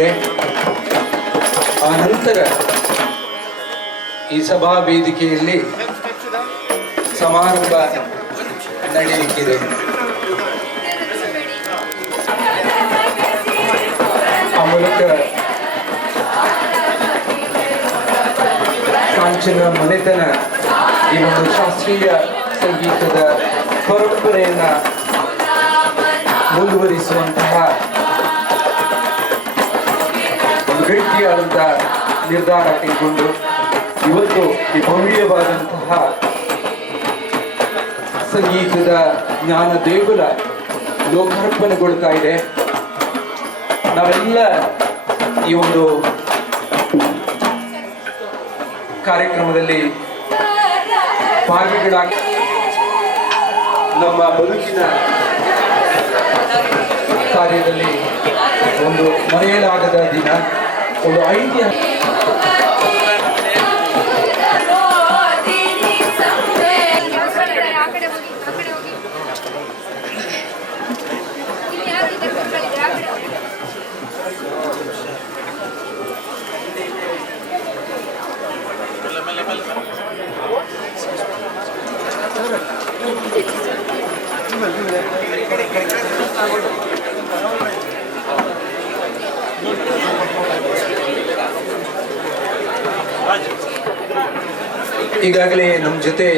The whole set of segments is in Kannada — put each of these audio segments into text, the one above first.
ನಡೆಯಲಿದೆ. ಆ ನಂತರ ಈ ಸಭಾ ವೇದಿಕೆಯಲ್ಲಿ ಸಮಾರಂಭ ನಡೆಯಲಿಕ್ಕಿದೆ. ಆ ಮೂಲಕ ಕಾಂಚನ ಮನೆತನ ಈ ಒಂದು ಶಾಸ್ತ್ರೀಯ ಸಂಗೀತದ ಪರಂಪರೆಯನ್ನು ಮುಂದುವರಿಸುವಂತಹ ಒಂದು ಗಟ್ಟಿಯಾದಂತಹ ನಿರ್ಧಾರ ಕೈಗೊಂಡು ಇವತ್ತು ಈ ಭವ್ಯವಾದಂತಹ ಸಂಗೀತದ ಜ್ಞಾನ ದೇಗುಲ ಲೋಕಾರ್ಪಣೆಗೊಳ್ತಾ ಇದೆ. ನಾವೆಲ್ಲ ಈ ಒಂದು ಕಾರ್ಯಕ್ರಮದಲ್ಲಿ ಭಾಗಿಗಳಾಗಿ ನಮ್ಮ ಬದುಕಿನ ಕಾರ್ಯದಲ್ಲಿ ಒಂದು ಮರೆಯಲಾಗದ ದಿನ, ಒಂದು ಐತಿಹಾಸಿಕ ಈಗಾಗಲೇ ನಮ್ಮ ಜೊತೆ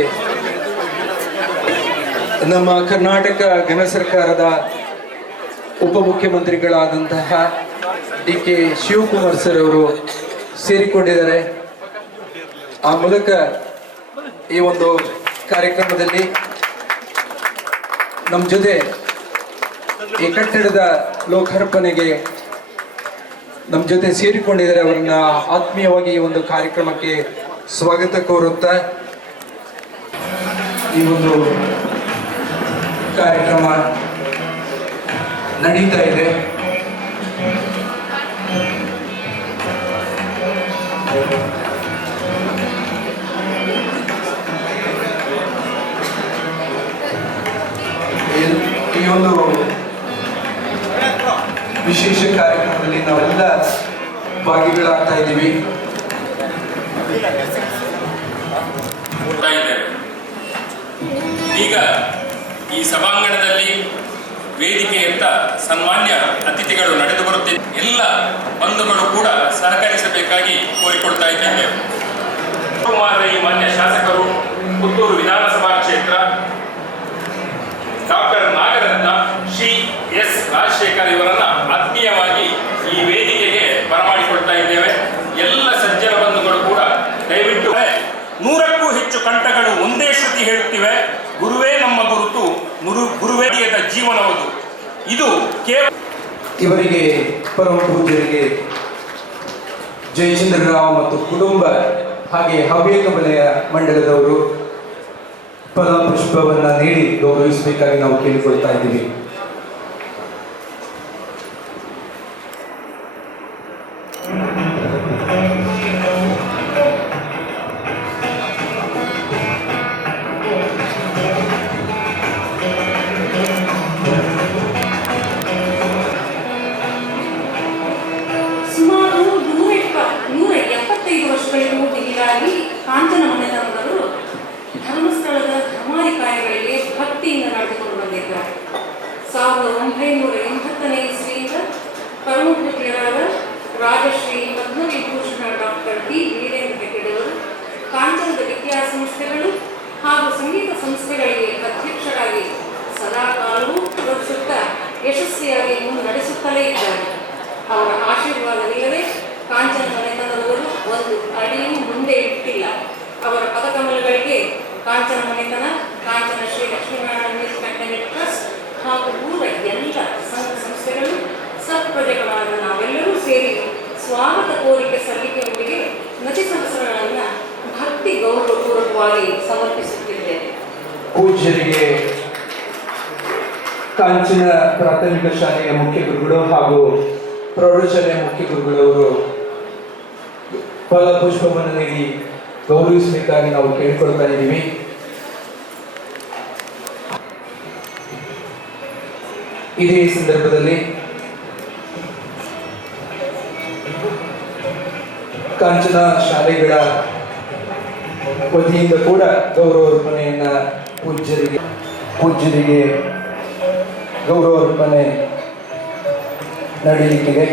ನಮ್ಮ ಕರ್ನಾಟಕ ಘನ ಸರ್ಕಾರದ ಉಪಮುಖ್ಯಮಂತ್ರಿಗಳಾದಂತಹ DK ಶಿವಕುಮಾರ್ ಸರ್ ಅವರು ಸೇರಿಕೊಂಡಿದ್ದಾರೆ. ಆ ಮೂಲಕ ಈ ಒಂದು ಕಾರ್ಯಕ್ರಮದಲ್ಲಿ ನಮ್ಮ ಜೊತೆ ಈ ಕಟ್ಟಡದ ಲೋಕಾರ್ಪಣೆಗೆ ನಮ್ಮ ಜೊತೆ ಸೇರಿಕೊಂಡಿದ್ದಾರೆ. ಅವರನ್ನ ಆತ್ಮೀಯವಾಗಿ ಈ ಒಂದು ಕಾರ್ಯಕ್ರಮಕ್ಕೆ ಸ್ವಾಗತ ಕೋರುತ್ತಾ ಈ ಒಂದು ಕಾರ್ಯಕ್ರಮ ನಡೀತಾ ಇದೆ. ಈ ಒಂದು ವಿಶೇಷ ಕಾರ್ಯಕ್ರಮದಲ್ಲಿ ನಾವೆಲ್ಲ ಭಾಗಿಗಳಾಗ್ತಾ ಇದ್ದೀವಿ. ಈಗ ಈ ಸಭಾಂಗಣದಲ್ಲಿ ವೇದಿಕೆಯತ್ತ ಸನ್ಮಾನ್ಯ ಅತಿಥಿಗಳು ನಡೆದು ಬರುತ್ತಿದೆ. ಎಲ್ಲ ಬಂಧುಗಳು ಕೂಡ ಸಹಕರಿಸಬೇಕಾಗಿ ಕೋರಿಕೊಳ್ತಾ ಇದ್ದೇವೆ. ಈ ಮಾನ್ಯ ಶಾಸಕರು, ಪುತ್ತೂರು ವಿಧಾನಸಭಾ ಕ್ಷೇತ್ರ, ಡಾಕ್ಟರ್ ನಾಗರತ್ನ, ಶ್ರೀ S. ರಾಜಶೇಖರ್ ಇವರನ್ನ ಆತ್ಮೀಯವಾಗಿ ಈ ವೇದಿಕೆಗೆ ಬರಮಾಡಿಕೊಳ್ತಾ ಇದ್ದೇವೆ. ಎಲ್ಲ ಸಜ್ಜನ ಬಂಧುಗಳು ಕೂಡ ದಯವಿಟ್ಟು 100ಕ್ಕೂ ಹೆಚ್ಚು ಕಂಠಗಳು ಒಂದೇ ಶ್ರುತಿ ಹೇಳುತ್ತಿವೆ, ಗುರುವೇ ನಮ್ಮ ಗುರುತು, ಗುರುವೇದಿಯದ ಜೀವನವುದು. ಇದು ಕೇವಲ ಇವರಿಗೆ ಪರಮ ಪೂಜ್ಯರಿಗೆ ಜಯಚಂದ್ರರಾವ್ ಮತ್ತು ಕುಟುಂಬ ಹಾಗೆ ಹವ್ಯಕಮಲೆಯ ಮಂಡಲದವರು ಫಲ ಪುಷ್ಪವನ್ನ ನೀಡಿ ಗೌರವಿಸಬೇಕಾಗಿ ನಾವು ಕೇಳಿಕೊಳ್ತಾ ಇದ್ದೀವಿ. ಸುಮಾರು 175 ವರ್ಷಗಳಿಗೂ ಮಿಗಿಲಾಗಿ ಕಾಂಚನ ಮನೆತನವರು ಧರ್ಮಸ್ಥಳದ ಧರ್ಮಾಧಿಕಾರಿಗಳಿಗೆ ಭಕ್ತಿಯಿಂದ ನಡೆದುಕೊಂಡು ಬಂದಿದ್ದಾರೆ. 1980ನೇ ಇಸ್ವಿಯಿಂದ ಪರಮಪೂಜ್ಯರಾದ ರಾಜಶ್ರೀ ಪದ್ಮವಿಭೂಷಣ ಡಾಕ್ಟರ್ D. ವೀರೇಂದ್ರ ಹೆಗ್ಗಡೆಯವರು ಕಾಂಚನದ ವಿದ್ಯಾಸಂಸ್ಥೆಗಳು ಹಾಗೂ ಸಂಗೀತ ಸಂಸ್ಥೆಗಳಿಗೆ ಅಧ್ಯಕ್ಷರಾಗಿ ಸದಾ ಕಾಲವೂ ತೋರಿಸುತ್ತಾ ಯಶಸ್ವಿಯಾಗಿ ಮುನ್ನಡೆಸುತ್ತಲೇ ಇದ್ದಾರೆ. ಅವರ ಆಶೀರ್ವಾದವಿಲ್ಲದೆ ಕಾಂಚನ ಮನೆತನದವರು ಒಂದು ಅಡಿಯೂ ಮುಂದೆ ಇಟ್ಟಿಲ್ಲ. ಅವರ ಪದಕಮಲಗಳಿಗೆ ಕಾಂಚನ ಮನೆತನ, Kanchana Shri Lakshminarayana music and trust ಹಾಗೂ ಊರ ಎಲ್ಲ ಸಂಘ ಸಂಸ್ಥೆಗಳು, ಸತ್ಪ್ರಜೆಗಳಾದ ನಾವೆಲ್ಲರೂ ಸೇರಿ ಸ್ವಾಗತ ಕೋರಿಕೆ ಸಲ್ಲಿಕೆಯೊಂದಿಗೆ ನದಿ ಸಹಸ್ರಗಳನ್ನು ಭಕ್ತಿ ಗೌರವಪೂರ್ವಕವಾಗಿ ಸಮರ್ಪಿಸುತ್ತಿದ್ದೇವೆ. ಪೂಜ್ಯರಿಗೆ ಕಾಂಚನ ಪ್ರಾಥಮಿಕ ಶಾಲೆಯ ಮುಖ್ಯ ಗುರುಗಳು ಹಾಗೂ ಪ್ರೌಢಶಾಲೆಯ ಮುಖ್ಯ ಗುರುಗಳವರು ಫಲ ಪುಷ್ಪವನ್ನು ನೀಡಿ ಗೌರವಿಸಬೇಕಾಗಿ ನಾವು ಕೇಳಿಕೊಳ್ತಾ ಇದ್ದೀವಿ. ಇದೇ ಸಂದರ್ಭದಲ್ಲಿ ಕಾಂಚನ ಶಾಲೆಗಳ ವತಿಯಿಂದ ಕೂಡ ಗೌರವಾರ್ಪಣೆಯನ್ನ ಪೂಜ್ಯರಿಗೆ ಗೌರವಾರ್ಪಣೆ ನಡೆಯಲಿಕ್ಕಿದೆ.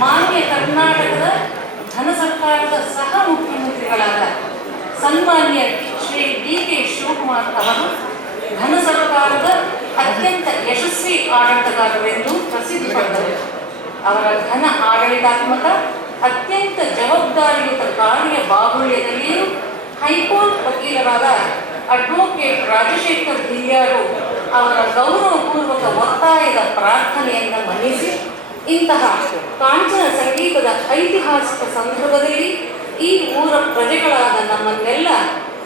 ಮಾನ್ಯ ಕರ್ನಾಟಕದ ಧನ ಸರ್ಕಾರದ ಸಹ ಮುಖ್ಯಮಂತ್ರಿಗಳಾದ ಸನ್ಮಾನ್ಯ ಶ್ರೀ ಡಿ.ಕೆ. ಶಿವಕುಮಾರ್ ಅವರು ಧನ ಸರ್ಕಾರದ ಅತ್ಯಂತ ಯಶಸ್ವಿ ಆಡಳಿತಗಾರರೆಂದು ಪ್ರಸಿದ್ಧಿ ಪಡೆದರು. ಅವರ ಘನ ಆಡಳಿತಾತ್ಮಕ ಅತ್ಯಂತ ಜವಾಬ್ದಾರಿಯುತ ಕಾರ್ಯ ಬಾಹುಳ್ಯದಲ್ಲಿಯೂ ಹೈಕೋರ್ಟ್ ವಕೀಲರಾದ ಅಡ್ವೊಕೇಟ್ ರಾಜಶೇಖರ್ ಹಿರಿಯಾರು ಅವರ ಗೌರವಪೂರ್ವಕ ಒತ್ತಾಯದ ಪ್ರಾರ್ಥನೆಯನ್ನು ಮನ್ನಿಸಿ ಇಂತಹ ಕಾಂಚನ ಸಂಗೀತದ ಐತಿಹಾಸಿಕ ಸಂದರ್ಭದಲ್ಲಿ ಈ ಊರ ಪ್ರಜೆಗಳಾದ ನಮ್ಮನ್ನೆಲ್ಲ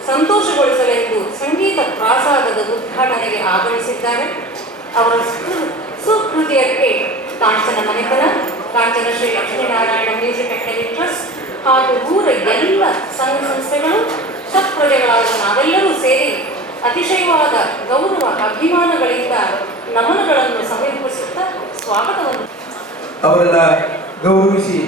ಸಂತೋಷಗೊಳಿಸಲೆಂದು ಸಂಗೀತ ಪ್ರಾಸಾದದ ಉದ್ಘಾಟನೆಗೆ ಆಗಮಿಸಿದ್ದಾರೆ. ಅವರ ಸುಕೃತಿಯಕ್ಕೆ ಕಾಂಚನ ಮನೆತನ, Kanchana Shri Lakshminarayana music academy trust ಹಾಗೂ ಊರ ಎಲ್ಲ ಸಂಘ ಸಂಸ್ಥೆಗಳು ಸತ್ಪ್ರಜೆಗಳಾದ ನಾವೆಲ್ಲರೂ ಸೇರಿ ಅತಿಶಯವಾದ ಗೌರವ ಅಭಿಮಾನಗಳಿಂದ ನಮನಗಳನ್ನು ಸಮರ್ಪಿಸುತ್ತಾ ಸ್ವಾಗತವನ್ನು ಅವರನ್ನ ಗೌರವಿಸಿ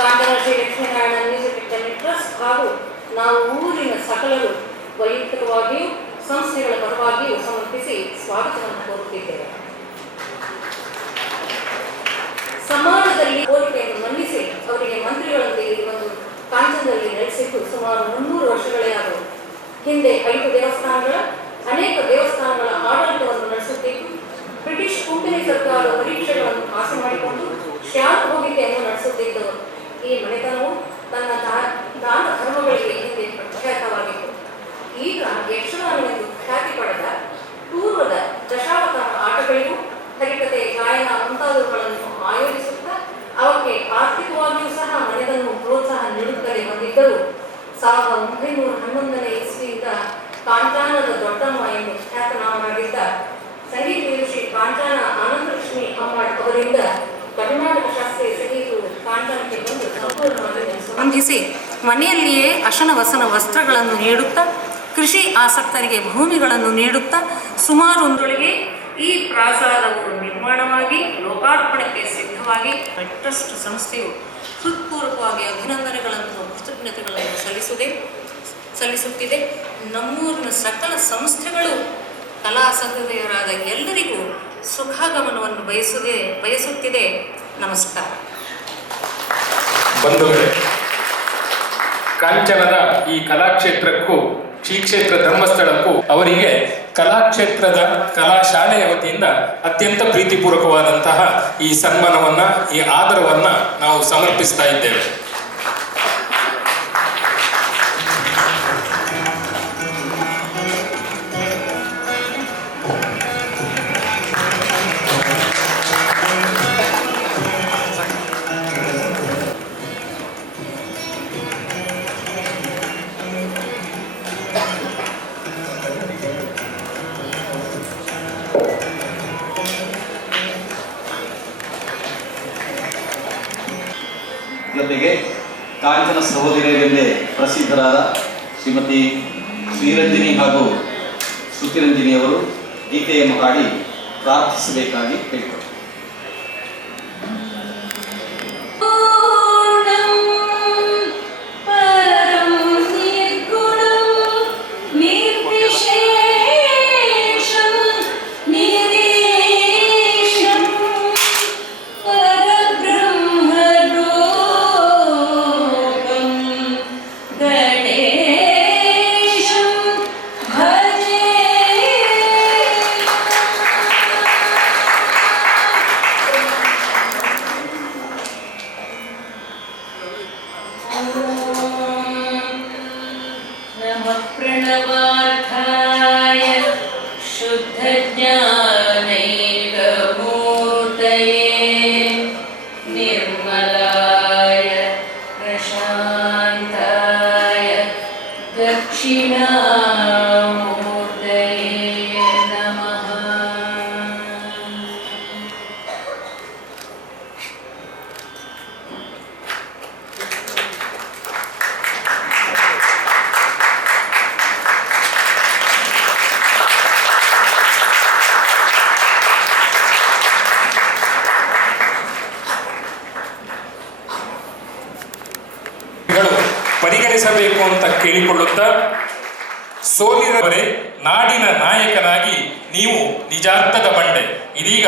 Kanchana Shri Lakshminarayana music academy trust ಹಾಗೂ ನಾವು ಊರಿನ ಸಕಲರು ವೈಯಕ್ತಿಕವಾಗಿಯೂ ಸಂಸ್ಥೆಗಳ ಪರವಾಗಿಯೂ ಸಮರ್ಪಿಸಿ ಸ್ವಾಗತವನ್ನು ಕೋರುತ್ತಿದ್ದೇವೆ. ಸಮಾಜದಲ್ಲಿ ಕೋರಿಕೆಯನ್ನು ಮನ್ನಿಸಿ ಅವರಿಗೆ ಮಂತ್ರಿಗಳೊಂದಿಗೆ ಒಂದು ಕಾಂಚನದಲ್ಲಿ ನಡೆಸಿದ್ದು ಸುಮಾರು 300 ವರ್ಷಗಳೇ ಆದವು. ಹಿಂದೆ 5 ದೇವಸ್ಥಾನಗಳ ಅನೇಕ ದೇವಸ್ಥಾನಗಳ ಆಡಳಿತವನ್ನು ನಡೆಸುತ್ತಿದ್ದು ಬ್ರಿಟಿಷ್ ಕಂಪನಿ ಸರ್ಕಾರ ಪರೀಕ್ಷೆಗಳನ್ನು ಪಾಸು ಮಾಡಿಕೊಂಡು ಶಾಂತ ಹೋಗಿಕೆಯನ್ನು ನಡೆಸುತ್ತಿದ್ದವರು. ಈ ಮನೆತನವು ತನ್ನ ದಾನ ಧರ್ಮಗಳಿಗೆ ಹಿಂದೆ ಪ್ರಖ್ಯಾತವಾಗಿತ್ತು. ಈಗ ಯಕ್ಷಗಾನವೆಂದು ಖ್ಯಾತಿ ಪಡೆದ ಪೂರ್ವದ ದಶಾವತಾರ ಆಟಗಳಿಗೂ ಹರಿಕತೆ, ಗಾಯನ ಮುಂತಾದವುಗಳನ್ನು ಆಯೋಜಿಸುತ್ತಾ ಅವಕ್ಕೆ ಆರ್ಥಿಕವಾಗಿಯೂ ಸಹ ಮನೆತನವು ಪ್ರೋತ್ಸಾಹ ನೀಡುತ್ತಲೇ ಬಂದಿದ್ದರೂ 1911ನೇ ಇಸ್ವಿಯಿಂದ ಕಾಂಚಾನದ ದೊಡ್ಡಮ್ಮ ಎಂದು ಖ್ಯಾತನಾಮರಾಗಿದ್ದ ಸಂಗೀತ ವಿದುಷಿ ಕಾಂಚಾನ ಆನಂದಲಕ್ಷ್ಮಿ ಅಮ್ಮಾಳ್ ಅವರಿಂದ ಕರ್ನಾಟಕ ಶಾಸ್ತ್ರೀಯ ಸಂಗೀತವು ಕಾಂಚಾನಕ್ಕೆ ಬಂದು ಸಂಪೂರ್ಣವಾಗಿ ಸಂಬಂಧಿಸಿ ಮನೆಯಲ್ಲಿಯೇ ಅಶನ ವಸನ ವಸ್ತ್ರಗಳನ್ನು ನೀಡುತ್ತಾ ಕೃಷಿ ಆಸಕ್ತರಿಗೆ ಭೂಮಿಗಳನ್ನು ನೀಡುತ್ತಾ ಸುಮಾರು ಒಂದೊಳಗೆ ಈ ಪ್ರಾಸಾದವು ನಿರ್ಮಾಣವಾಗಿ ಲೋಕಾರ್ಪಣೆಗೆ ಸಿದ್ಧವಾಗಿ ಟ್ರಸ್ಟ್ ಸಂಸ್ಥೆಯು ಹೃತ್ಪೂರ್ವಕವಾಗಿ ಅಭಿನಂದನೆಗಳನ್ನು ಕೃತಜ್ಞತೆಗಳನ್ನು ಸಲ್ಲಿಸುತ್ತಿದೆ. ನಮ್ಮೂರಿನ ಸಕಲ ಸಂಸ್ಥೆಗಳು ಕಲಾ ಸಹೃದಯರಾದ ಎಲ್ಲರಿಗೂ ಸುಖಾಗಮನವನ್ನು ಬಯಸುತ್ತಿದೆ. ನಮಸ್ಕಾರ. ಬಂಧುಗಳೇ, ಕಾಂಚನದ ಈ ಕಲಾಕ್ಷೇತ್ರಕ್ಕೂ ಶ್ರೀ ಕ್ಷೇತ್ರ ಧರ್ಮಸ್ಥಳಕ್ಕೂ ಅವರಿಗೆ ಕಲಾಕ್ಷೇತ್ರದ ಕಲಾಶಾಲೆಯ ವತಿಯಿಂದ ಅತ್ಯಂತ ಪ್ರೀತಿಪೂರ್ವಕವಾದಂತಹ ಈ ಸನ್ಮಾನವನ್ನ, ಈ ಆದರವನ್ನ ನಾವು ಸಮರ್ಪಿಸ್ತಾ ಇದ್ದೇವೆ. ಜೊತೆಗೆ ಕಾಂಚನ ಸಹೋದರಿಯರೆಂದೇ ಪ್ರಸಿದ್ಧರಾದ ಶ್ರೀಮತಿ ಶ್ರೀರಂಜಿನಿ ಹಾಗೂ ಶ್ರುತಿರಂಜಿನಿಯವರು ಗೀತೆಯನ್ನು ಹಾಡಿ ಪ್ರಾರ್ಥಿಸಬೇಕಾಗಿ ಕೇಳಿಕೊಳ್ಳಿ. प्रणवार्थाय शुद्धज्ञानैकमूर्तये निर्मलाय प्रशान्ताय दक्षिणामूर्तये नमः. ಪರಿಗಣಿಸಬೇಕು ಅಂತ ಕೇಳಿಕೊಳ್ಳುತ್ತಾ, ಸೋಲಿರವರೇ ನಾಡಿನ ನಾಯಕನಾಗಿ ನೀವು ನಿಜಾರ್ಥದ ಬಂಡೆ. ಇದೀಗ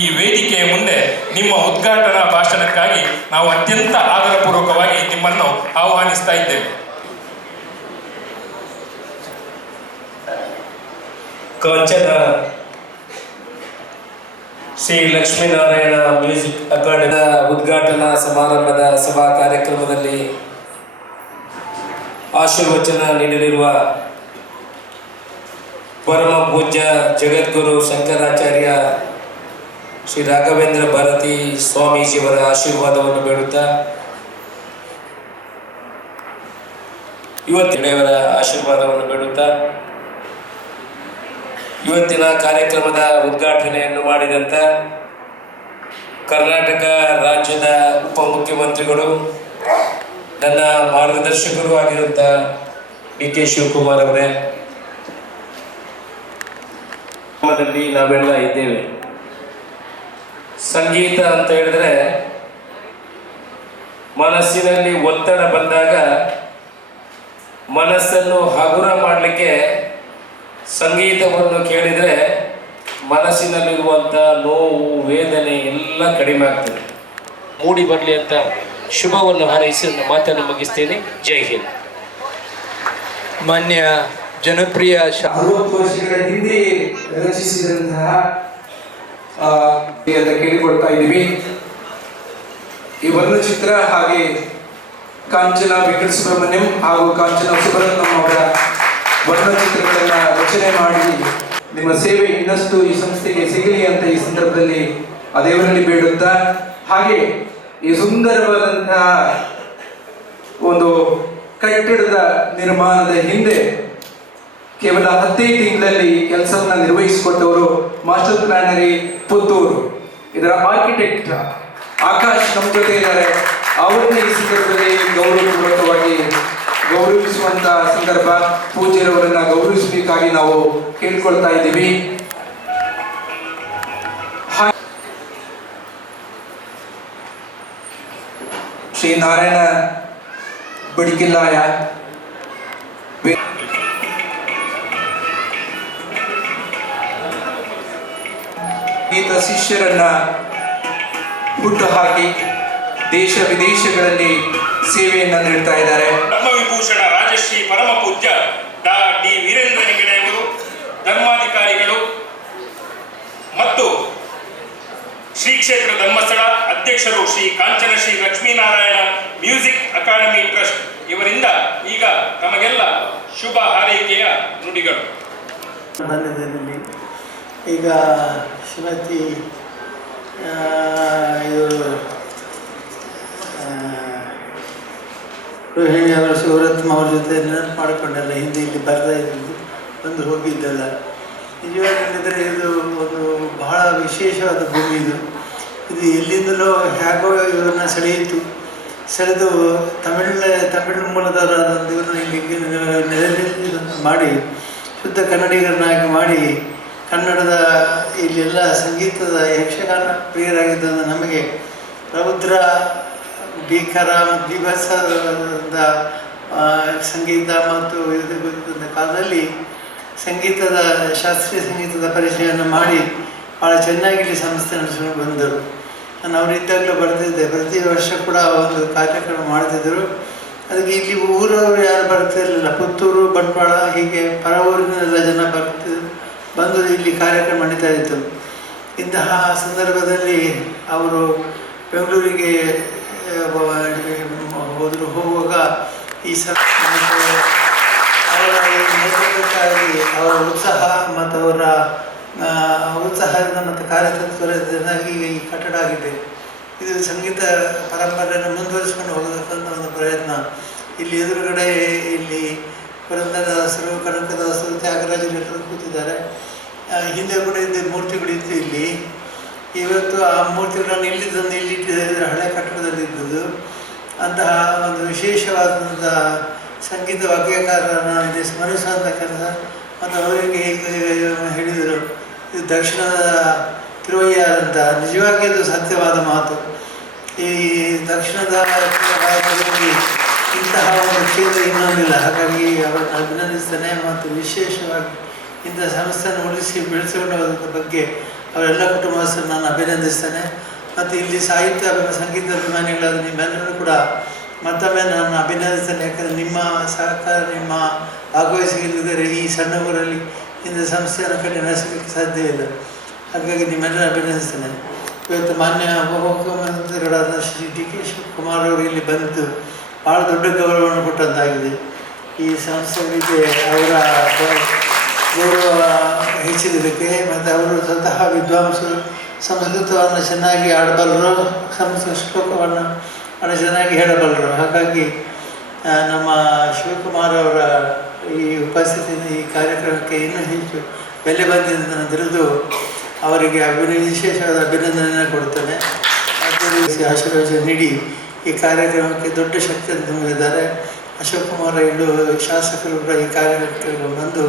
ಈ ವೇದಿಕೆಯ ಮುಂದೆ ನಿಮ್ಮ ಉದ್ಘಾಟನಾ ಭಾಷಣಕ್ಕಾಗಿ ನಾವು ಅತ್ಯಂತ ಆದರಪೂರ್ವಕವಾಗಿ ನಿಮ್ಮನ್ನು ಆಹ್ವಾನಿಸ್ತಾ ಇದ್ದೇವೆ. ಕಾಂಚನ ಶ್ರೀ ಲಕ್ಷ್ಮೀನಾರಾಯಣ ಮ್ಯೂಸಿಕ್ ಅಕಾಡೆಮಿ ಉದ್ಘಾಟನಾ ಸಮಾರಂಭದ ಸಭಾ ಕಾರ್ಯಕ್ರಮದಲ್ಲಿ ಆಶೀರ್ವಚನ ನೀಡಲಿರುವ ಪರಮ ಪೂಜ್ಯ ಜಗದ್ಗುರು ಶಂಕರಾಚಾರ್ಯ ಶ್ರೀ ರಾಘವೇಂದ್ರ ಭಾರತಿ ಸ್ವಾಮೀಜಿಯವರ ಆಶೀರ್ವಾದವನ್ನು ಬೇಡುತ್ತಾ, ಇವತ್ತಿನ ಆಶೀರ್ವಾದವನ್ನು ಬೇಡುತ್ತಾ ಇವತ್ತಿನ ಕಾರ್ಯಕ್ರಮದ ಉದ್ಘಾಟನೆಯನ್ನು ಮಾಡಿದಂಥ ಕರ್ನಾಟಕ ರಾಜ್ಯದ ಉಪಮುಖ್ಯಮಂತ್ರಿಗಳು, ನನ್ನ ಮಾರ್ಗದರ್ಶಕರು ಆಗಿರುವಂಥ DK ಶಿವಕುಮಾರ್ ಅವರೇ, ನಾವೆಲ್ಲ ಇದ್ದೇವೆ. ಸಂಗೀತ ಅಂತ ಹೇಳಿದ್ರೆ ಮನಸ್ಸಿನಲ್ಲಿ ಒತ್ತಡ ಬಂದಾಗ ಮನಸ್ಸನ್ನು ಹಗುರ ಮಾಡಲಿಕ್ಕೆ ಸಂಗೀತವನ್ನು ಕೇಳಿದರೆ ಮನಸ್ಸಿನಲ್ಲಿರುವಂಥ ನೋವು, ವೇದನೆ ಎಲ್ಲ ಕಡಿಮೆ ಆಗ್ತದೆ. ಮೂಡಿ ಬರಲಿ ಅಂತ ಶುಭವನ್ನು ಹಾರೈಸಿ ನನ್ನ ಮಾತನ್ನು ಮುಗಿಸ್ತೇನೆ. ಜೈ ಹಿಂದ್. ಮಾನ್ಯ ಜನಪ್ರಿಯ 60 ವರ್ಷಗಳ ಹಿಂದೆ ರಚಿಸಿದಂತಹ ಅಂತ ಕೇಳಿಕೊಳ್ತಾ ಇದ್ದೀವಿ. ಈ ವರ್ಣಚಿತ್ರ ಹಾಗೆ ಕಾಂಚನ ವೆಂಕಟ ಸುಬ್ರಹ್ಮಣ್ಯಂ ಹಾಗೂ ಕಾಂಚನ ಸುಬ್ರಹ್ಮಣ್ಯಂ ಅವರ ವರ್ಣಚಿತ್ರಗಳನ್ನು ರಚನೆ ಮಾಡಿ ನಿಮ್ಮ ಸೇವೆ ಇನ್ನಷ್ಟು ಈ ಸಂಸ್ಥೆಗೆ ಸಿಗಲಿ ಅಂತ ಈ ಸಂದರ್ಭದಲ್ಲಿ ಆ ದೇವರಲ್ಲಿ ಬೇಡುತ್ತಾ, ಹಾಗೆ ಈ ಸುಂದರವಾದಂತಹ ಒಂದು ಕಟ್ಟಡದ ನಿರ್ಮಾಣದ ಹಿಂದೆ ಕೇವಲ 15 ತಿಂಗಳಲ್ಲಿ ಕೆಲಸವನ್ನು ನಿರ್ವಹಿಸಿಕೊಟ್ಟವರು ಮಾಸ್ಟರ್ ಪ್ಲಾನರಿ ಪುತ್ತೂರು. ಇದರ ಆರ್ಕಿಟೆಕ್ಟ್ ಆಕಾಶ್ ನಮ್ಮ ಜೊತೆ ಇದ್ದಾರೆ. ಅವರನ್ನ ಈ ಸಂದರ್ಭದಲ್ಲಿ ಗೌರವಪೂರ್ವಕವಾಗಿ ಗೌರವಿಸುವಂತ ಸಂದರ್ಭ, ಪೂಜ್ಯರವರನ್ನ ಗೌರವಿಸಬೇಕಾಗಿ ನಾವು ಕೇಳ್ಕೊಳ್ತಾ ಇದ್ದೀವಿ. ಶ್ರೀ ನಾರಾಯಣ ಬಡಿಕಿಲ್ಲಾಯ ಈತ ಶಿಷ್ಯರನ್ನ ಹುಟ್ಟು ಹಾಕಿ ದೇಶ ವಿದೇಶಗಳಲ್ಲಿ ಸೇವೆಯನ್ನು ನೀಡ್ತಾ ಇದ್ದಾರೆ. ಪದ್ಮವಿಭೂಷಣ ರಾಜಶ್ರೀ ಪರಮ ಪೂಜ್ಯ ಡಾ ಡಿ ವೀರೇಂದ್ರ ಹೆಗಡೆಯವರು ಧರ್ಮಾಧಿಕಾರಿಗಳು ಮತ್ತು ಶ್ರೀ ಕ್ಷೇತ್ರ ಧರ್ಮಸ್ಥಳ ಅಧ್ಯಕ್ಷರು Shri Kanchana Shri Lakshminarayana music academy trust ಇವರಿಂದ ಈಗ ತಮಗೆಲ್ಲ ಶುಭ ಹಾರೈಕೆಯ ನುಡಿಗಳು. ಬಂದಿದ್ದೇನೆ. ಈಗ ಶ್ರೀಮತಿ ಇವರು ರೋಹಿಣಿ ಅವರು ಶಿವರತ್ನ ಅವ್ರ ಜೊತೆ ನೆನಪು ಮಾಡಿಕೊಂಡಲ್ಲ, ಹಿಂದೆ ಇಲ್ಲಿ ಬರ್ತಾ ಇದ್ದು ಬಂದು ಹೋಗಿದ್ದಲ್ಲ. ನಿಜವಾಗಿ ಹೇಳಿದರೆ ಇದು ಒಂದು ಬಹಳ ವಿಶೇಷವಾದ ಭೂಮಿ. ಇದು ಎಲ್ಲಿಂದಲೋ ಹೇಗೋ ಇವರನ್ನ ಸೆಳೆದು ತಮಿಳು ಮೂಲದವರಾದಂಥ ಇವ್ರನ್ನ ಇಲ್ಲಿಗೆ ನೆಲೆ ಮಾಡಿ ಶುದ್ಧ ಕನ್ನಡಿಗರನ್ನಾಗಿ ಮಾಡಿ ಕನ್ನಡದ ಇಲ್ಲೆಲ್ಲ ಸಂಗೀತದ ಯಕ್ಷಗಾನ ಪ್ರಿಯರಾಗಿದ್ದ ನಮಗೆ ರೌದ್ರ ಭೀಕರ ಮತ್ತು ಬೀಭತ್ಸದ ಸಂಗೀತ ಮತ್ತು ಇದು ಗೊತ್ತಿದ್ದ ಕಾಲದಲ್ಲಿ ಸಂಗೀತದ ಶಾಸ್ತ್ರೀಯ ಸಂಗೀತದ ಪರಿಚಯವನ್ನು ಮಾಡಿ ಭಾಳ ಚೆನ್ನಾಗಿ ಇಲ್ಲಿ ಸಂಸ್ಥೆ ನಡೆಸ್ಕೊಂಡು ಬಂದರು. ನಾನು ಅವರಿದ್ದಾಗಲೂ ಬರ್ತಿದ್ದೆ. ಪ್ರತಿ ವರ್ಷ ಕೂಡ ಒಂದು ಕಾರ್ಯಕ್ರಮ ಮಾಡ್ತಿದ್ದರು. ಅದಕ್ಕೆ ಇಲ್ಲಿ ಊರವರು ಯಾರು ಬರ್ತಿರಲಿಲ್ಲ, ಪುತ್ತೂರು ಬಂಟ್ವಾಳ ಹೀಗೆ ಪರ ಊರಿನೆಲ್ಲ ಜನ ಬಂದು ಇಲ್ಲಿ ಕಾರ್ಯಕ್ರಮ ನಡೀತಾ ಇತ್ತು. ಇಂತಹ ಸಂದರ್ಭದಲ್ಲಿ ಅವರು ಬೆಂಗಳೂರಿಗೆ ಹೋಗುವಾಗ ಈ ಅವರ ನೇತೃತ್ವಕ್ಕಾಗಿ ಅವರ ಉತ್ಸಾಹ ಮತ್ತು ಅವರ ಉತ್ಸಾಹದಿಂದ ಮತ್ತು ಕಾರ್ಯತತ್ಪರದಿಂದಾಗಿ ಈ ಕಟ್ಟಡ ಆಗಿದೆ. ಇದು ಸಂಗೀತ ಪರಂಪರೆಯನ್ನು ಮುಂದುವರಿಸಿಕೊಂಡು ಹೋಗತಕ್ಕಂಥ ಒಂದು ಪ್ರಯತ್ನ. ಇಲ್ಲಿ ಎದುರುಗಡೆ ಇಲ್ಲಿ ಪುರಂದರದಾಸರು, ಕನಕದಾಸರು, ತ್ಯಾಗರಾಜರು ಕೂತಿದ್ದಾರೆ. ಹಿಂದೆ ಕೂಡ ಇದ್ದ ಮೂರ್ತಿಗಳಿತ್ತು ಇಲ್ಲಿ. ಇವತ್ತು ಆ ಮೂರ್ತಿಗಳನ್ನು ಇಲ್ಲಿಟ್ಟಿದ್ದಾರೆ, ಹಳೆ ಕಟ್ಟಡದಲ್ಲಿದ್ದುದು. ಅಂತಹ ಒಂದು ವಿಶೇಷವಾದಂಥ ಸಂಗೀತ ವಾಗ್ಯಕಾರರನ್ನು ಇಲ್ಲಿ ಸ್ಮರಿಸುವಂಥ ಕೆಲಸ. ಮತ್ತು ಅವರಿಗೆ ಹೀಗೆ ಹೇಳಿದರು, ಇದು ದಕ್ಷಿಣದ ತಿರುವಯ್ಯಾರ್ ಅಂತ. ನಿಜವಾಗಿ ಅದು ಸತ್ಯವಾದ ಮಾತು. ಈ ದಕ್ಷಿಣದ ಭಾರತದಲ್ಲಿ ಇಂತಹ ಒಂದು ಕ್ಷೇತ್ರ ಇನ್ನೊಂದಿಲ್ಲ. ಹಾಗಾಗಿ ಅವರನ್ನು ಅಭಿನಂದಿಸ್ತೇನೆ. ಮತ್ತು ವಿಶೇಷವಾಗಿ ಇಂಥ ಸಂಸ್ಥೆಯನ್ನು ಉಳಿಸಿ ಬೆಳೆಸಿಕೊಂಡು ಹೋದ ಬಗ್ಗೆ ಅವರೆಲ್ಲ ಕುಟುಂಬಸ್ಥರನ್ನು ನಾನು ಅಭಿನಂದಿಸ್ತೇನೆ. ಮತ್ತು ಇಲ್ಲಿ ಸಾಹಿತ್ಯ ಸಂಗೀತ ಅಭಿಮಾನಿಗಳಾದ ನಿಮ್ಮೆಲ್ಲರೂ ಕೂಡ ಮತ್ತೊಮ್ಮೆ ನಾನು ಅಭಿನಂದಿಸ್ತೇನೆ. ಯಾಕಂದರೆ ನಿಮ್ಮ ಸಹಕಾರ, ನಿಮ್ಮ ಭಾಗವಹಿಸಿದರೆ ಈ ಸಣ್ಣ ಊರಲ್ಲಿ ಇಂಥ ಸಂಸ್ಥೆಯನ್ನು ನಡೆಸಲಿಕ್ಕೆ ಸಾಧ್ಯವಿಲ್ಲ. ಹಾಗಾಗಿ ನಿಮ್ಮೆಲ್ಲರೂ ಅಭಿನಂದಿಸ್ತೇನೆ. ಇವತ್ತು ಮಾನ್ಯ ಉಪಮುಖ್ಯಮಂತ್ರಿಗಳಾದ ಶ್ರೀ ಡಿ ಕೆ ಶಿವಕುಮಾರ್ ಅವರು ಇಲ್ಲಿ ಬಂದು ಭಾಳ ದೊಡ್ಡ ಗೌರವವನ್ನು ಕೊಟ್ಟಂತಾಗಿದೆ. ಈ ಸಂಸ್ಥೆಗಳಿಗೆ ಅವರ ಗೌರವ ಹೆಚ್ಚಿದ್ದಕ್ಕೆ. ಮತ್ತು ಅವರು ಸ್ವತಃ ವಿದ್ವಾಂಸರು, ಸಂಸ್ಕೃತವನ್ನು ಚೆನ್ನಾಗಿ ಆಡಬಲ್ಲರು, ಸಂಸ್ಕೃತ ಶ್ಲೋಕವನ್ನು ಭಾಳ ಚೆನ್ನಾಗಿ ಹೇಳಬಲ್ಲರು. ಹಾಗಾಗಿ ನಮ್ಮ ಶಿವಕುಮಾರ್ ಅವರ ಈ ಉಪಸ್ಥಿತಿಯಿಂದ ಈ ಕಾರ್ಯಕ್ರಮಕ್ಕೆ ಇನ್ನೂ ಹೆಚ್ಚು ಬೆಲೆ ಬಂದಿದೆ ಅಂತ ನಾನು ತಿಳಿದು ಅವರಿಗೆ ವಿಶೇಷವಾದ ಅಭಿನಂದನೆಯನ್ನು ಕೊಡ್ತೇನೆ. ಆಶೀರ್ವಾದ ನೀಡಿ ಈ ಕಾರ್ಯಕ್ರಮಕ್ಕೆ ದೊಡ್ಡ ಶಕ್ತಿಯನ್ನು ತುಂಬಿದ್ದಾರೆ. ಅಶೋಕ್ ಕುಮಾರ್ ಇಲ್ಲು ಶಾಸಕರು ಕೂಡ ಈ ಕಾರ್ಯಕ್ರಮಕ್ಕೆ ಬಂದು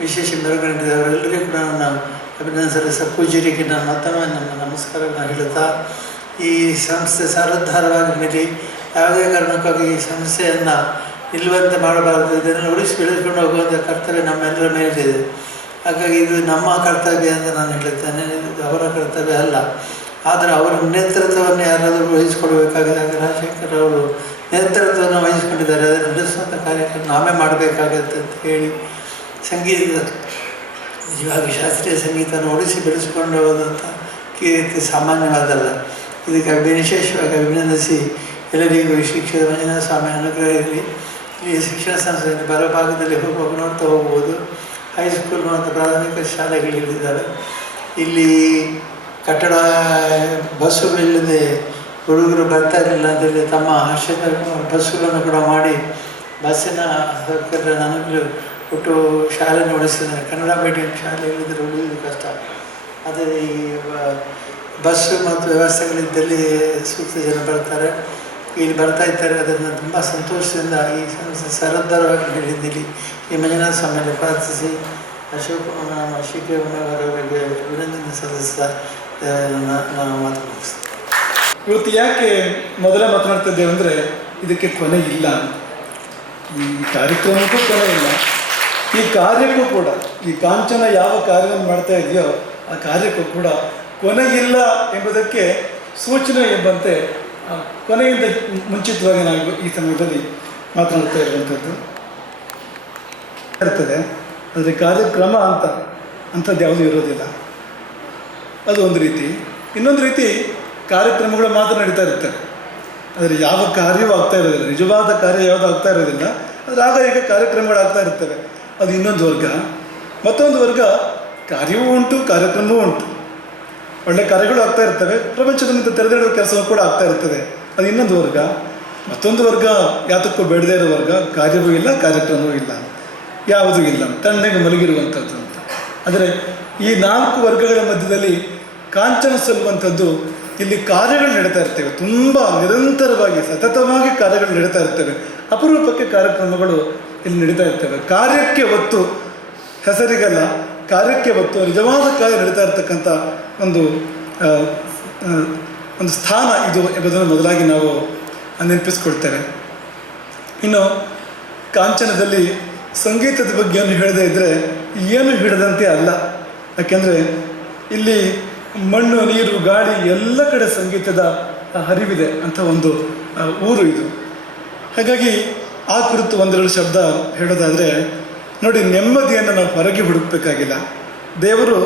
ವಿಶೇಷ ಮೆರುಗು ನೀಡಿದ್ದಾರೆ. ಅವರೆಲ್ಲರಿಗೂ ಕೂಡ ನಾನು ಅಭಿನಂದಿಸಲು ಪೂಜ್ಯರಿಗೆ ನಾನು ಮತ್ತೊಮ್ಮೆ ನನ್ನ ನಮಸ್ಕಾರವನ್ನು ಹೇಳುತ್ತಾ, ಈ ಸಂಸ್ಥೆ ಸಾರೋದ್ಧಾರವಾದ ಮೇಲೆ ಯಾವುದೇ ಕಾರಣಕ್ಕಾಗಿ ಈ ಸಂಸ್ಥೆಯನ್ನು ನಿಲ್ಲುವಂತೆ ಮಾಡಬಾರದು. ಇದನ್ನು ಉಳಿಸಿ ಬೆಳೆಸ್ಕೊಂಡು ಹೋಗುವಂಥ ಕರ್ತವ್ಯ ನಮ್ಮೆಲ್ಲರ ಮೇಲಿದೆ. ಹಾಗಾಗಿ ಇದು ನಮ್ಮ ಕರ್ತವ್ಯ ಅಂತ ನಾನು ಹೇಳುತ್ತೇನೆ, ಇದು ಅವರ ಕರ್ತವ್ಯ ಅಲ್ಲ. ಆದರೆ ಅವರ ನೇತೃತ್ವವನ್ನು ಯಾರಾದರೂ ವಹಿಸಿಕೊಳ್ಬೇಕಾಗಿದೆ. ರಾಜಶೇಖರ್ ಅವರು ನೇತೃತ್ವವನ್ನು ವಹಿಸಿಕೊಂಡಿದ್ದಾರೆ. ಅದನ್ನು ನಡೆಸುವಂಥ ಕಾರ್ಯಕ್ರಮ ನಾವೇ ಮಾಡಬೇಕಾಗತ್ತೆ ಅಂತ ಹೇಳಿ, ಸಂಗೀತ ನಿಜವಾಗಿ ಶಾಸ್ತ್ರೀಯ ಸಂಗೀತವನ್ನು ಉಳಿಸಿ ಬೆಳೆಸಿಕೊಂಡು ಹೋದಂಥ ಕೀರ್ತಿ ಸಾಮಾನ್ಯವಾದಲ್ಲ. ಇದಕ್ಕೆ ವಿಶೇಷವಾಗಿ ಅಭಿನಂದಿಸಿ ಎಲ್ಲರಿಗೂ ಶಿಕ್ಷಕ ಮಂಜುನಾಥ ಸ್ವಾಮಿ ಅನುಗ್ರಹ ಇರಲಿ. ಇಲ್ಲಿ ಶಿಕ್ಷಣ ಸಂಸ್ಥೆಯಲ್ಲಿ ಬರಭಾಗದಲ್ಲಿ ಹೋಗುವಾಗ ನೋಡ್ತಾ ಹೋಗ್ಬೋದು. ಹೈಸ್ಕೂಲ್ ಮತ್ತು ಪ್ರಾಥಮಿಕ ಶಾಲೆಗಳಿದ್ದಾವೆ. ಇಲ್ಲಿ ಕಟ್ಟಡ ಬಸ್ಸುಗಳಿಲ್ಲದೆ ಹುಡುಗರು ಬರ್ತಾ ಇರಲಿಲ್ಲ ಅಂತೇಳಿ ತಮ್ಮ ಹರ್ಷದ ಬಸ್ಸುಗಳನ್ನು ಕೂಡ ಮಾಡಿ ಬಸ್ಸಿನ ಸೌಕರ್ಯ ನನಗೂ ಕೊಟ್ಟು ಶಾಲೆಯನ್ನು ಉಳಿಸಿದ್ದಾರೆ. ಕನ್ನಡ ಮೀಡಿಯಂ ಶಾಲೆ ಇಲ್ಲದ್ರೆ ಉಳಿಯೋದು ಕಷ್ಟ. ಆದರೆ ಈ ಬಸ್ಸು ಮತ್ತು ವ್ಯವಸ್ಥೆಗಳಿದ್ದಲ್ಲಿ ಸೂಕ್ತ ಜನ ಬರ್ತಾರೆ, ಇಲ್ಲಿ ಬರ್ತಾ ಇದ್ದಾರೆ. ಅದನ್ನು ತುಂಬ ಸಂತೋಷದಿಂದ ಈ ಸಂಸ್ಥೆ ಸರದಾರವಾಗಿ ಹೇಳಿದ್ದೀನಿ. ಈ ಮಂಜುನಾಥ ಸ್ವಾಮಿಯಲ್ಲಿ ಪ್ರಾರ್ಥಿಸಿ ಅಶೋಕ್ ನಮ್ಮ ಶಿವಕುಮಾರವರಿಗೆ ಅಭಿನಂದನೆ ಸಲ್ಲಿಸ್ತಾ ನಾನು ಮಾತು ಮುಗಿಸ್ತೇನೆ. ಇವತ್ತು ಯಾಕೆ ಮೊದಲೇ ಮಾತನಾಡ್ತಿದ್ದೇವೆ ಅಂದರೆ, ಇದಕ್ಕೆ ಕೊನೆ ಇಲ್ಲ. ಈ ಕಾರ್ಯಕ್ರಮಕ್ಕೂ ಕೊನೆ ಇಲ್ಲ. ಈ ಕಾರ್ಯಕ್ಕೂ ಕೂಡ, ಈ ಕಾಂಚನ ಯಾವ ಕಾರ್ಯವನ್ನು ಮಾಡ್ತಾ ಇದೆಯೋ ಆ ಕಾರ್ಯಕ್ಕೂ ಕೂಡ ಕೊನೆಯಿಲ್ಲ ಎಂಬುದಕ್ಕೆ ಸೂಚನೆ ಎಂಬಂತೆ ಕೊನೆಯಿಂದ ಮುಂಚಿತವಾಗಿ ನಾವು ಈ ಸಮಯದಲ್ಲಿ ಮಾತನಾಡ್ತಾ ಇರುವಂಥದ್ದು ಇರ್ತದೆ. ಆದರೆ ಕಾರ್ಯಕ್ರಮ ಅಂಥದ್ದು ಯಾವುದೂ ಇರೋದಿಲ್ಲ. ಅದು ಒಂದು ರೀತಿ. ಇನ್ನೊಂದು ರೀತಿ ಕಾರ್ಯಕ್ರಮಗಳು ಮಾತ್ರ ನಡೀತಾ ಇರ್ತವೆ, ಆದರೆ ಯಾವ ಕಾರ್ಯವೂ ಆಗ್ತಾ ಇರೋದಿಲ್ಲ, ನಿಜವಾದ ಕಾರ್ಯ ಯಾವುದೂ ಆಗ್ತಾ ಇರೋದಿಲ್ಲ. ಆದರೆ ಆಗ ಈಗ ಕಾರ್ಯಕ್ರಮಗಳಾಗ್ತಾ ಇರ್ತವೆ, ಅದು ಇನ್ನೊಂದು ವರ್ಗ. ಮತ್ತೊಂದು ವರ್ಗ ಕಾರ್ಯವೂ ಉಂಟು, ಕಾರ್ಯಕ್ರಮವೂ ಉಂಟು, ಒಳ್ಳೆ ಕಾರ್ಯಗಳು ಆಗ್ತಾ ಇರ್ತವೆ, ಪ್ರಪಂಚದಿಂದ ತೆರೆದಿಡುವ ಕೆಲಸವೂ ಕೂಡ ಆಗ್ತಾ ಇರ್ತದೆ, ಅದು ಇನ್ನೊಂದು ವರ್ಗ. ಮತ್ತೊಂದು ವರ್ಗ ಯಾತಕ್ಕೂ ಬೇಡದೇ ಇರೋ ವರ್ಗ, ಕಾರ್ಯವೂ ಇಲ್ಲ, ಕಾರ್ಯಕ್ರಮವೂ ಇಲ್ಲ, ಯಾವುದೂ ಇಲ್ಲ, ತಣ್ಣಗೆ ಮಲಗಿರುವಂಥದ್ದು ಅಂತ. ಆದರೆ ಈ 4 ವರ್ಗಗಳ ಮಧ್ಯದಲ್ಲಿ ಕಾಂಚನ ಸಲ್ಲುವಂಥದ್ದು, ಇಲ್ಲಿ ಕಾರ್ಯಗಳು ನಡೀತಾ ಇರ್ತವೆ, ತುಂಬ ನಿರಂತರವಾಗಿ ಸತತವಾಗಿ ಕಾರ್ಯಗಳು ನಡೀತಾ ಇರ್ತವೆ. ಅಪರೂಪಕ್ಕೆ ಕಾರ್ಯಕ್ರಮಗಳು ಇಲ್ಲಿ ನಡೀತಾ ಇರ್ತವೆ. ಕಾರ್ಯಕ್ಕೆ ಒತ್ತು, ಹೆಸರಿಗಲ್ಲ, ಕಾರ್ಯಕ್ಕೆ ಒತ್ತು, ನಿಜವಾದ ಕಾರ್ಯ ನಡೀತಾ ಇರ್ತಕ್ಕಂಥ ಒಂದು ಸ್ಥಾನ ಇದು ಎಂಬುದನ್ನು ಮೊದಲಾಗಿ ನಾವು ನೆನಪಿಸ್ಕೊಳ್ತೇವೆ. ಇನ್ನು ಕಾಂಚನದಲ್ಲಿ ಸಂಗೀತದ ಬಗ್ಗೆ ಏನು ಹೇಳದೇ ಇದ್ದರೆ ಏನು ಹಿಡದಂತೆ ಅಲ್ಲ. ಯಾಕೆಂದರೆ ಇಲ್ಲಿ ಮಣ್ಣು, ನೀರು, ಗಾಳಿ ಎಲ್ಲ ಕಡೆ ಸಂಗೀತದ ಹರಿವಿದೆ ಅಂತ ಒಂದು ಊರು ಇದು. ಹಾಗಾಗಿ ಆ ಕುರಿತು ಒಂದೆರಡು ಶಬ್ದ ಹೇಳೋದಾದರೆ, ನೋಡಿ, ನೆಮ್ಮದಿಯನ್ನು ನಾವು ಹೊರಗೆ ಹುಡುಕಬೇಕಾಗಿಲ್ಲ. ದೇವರು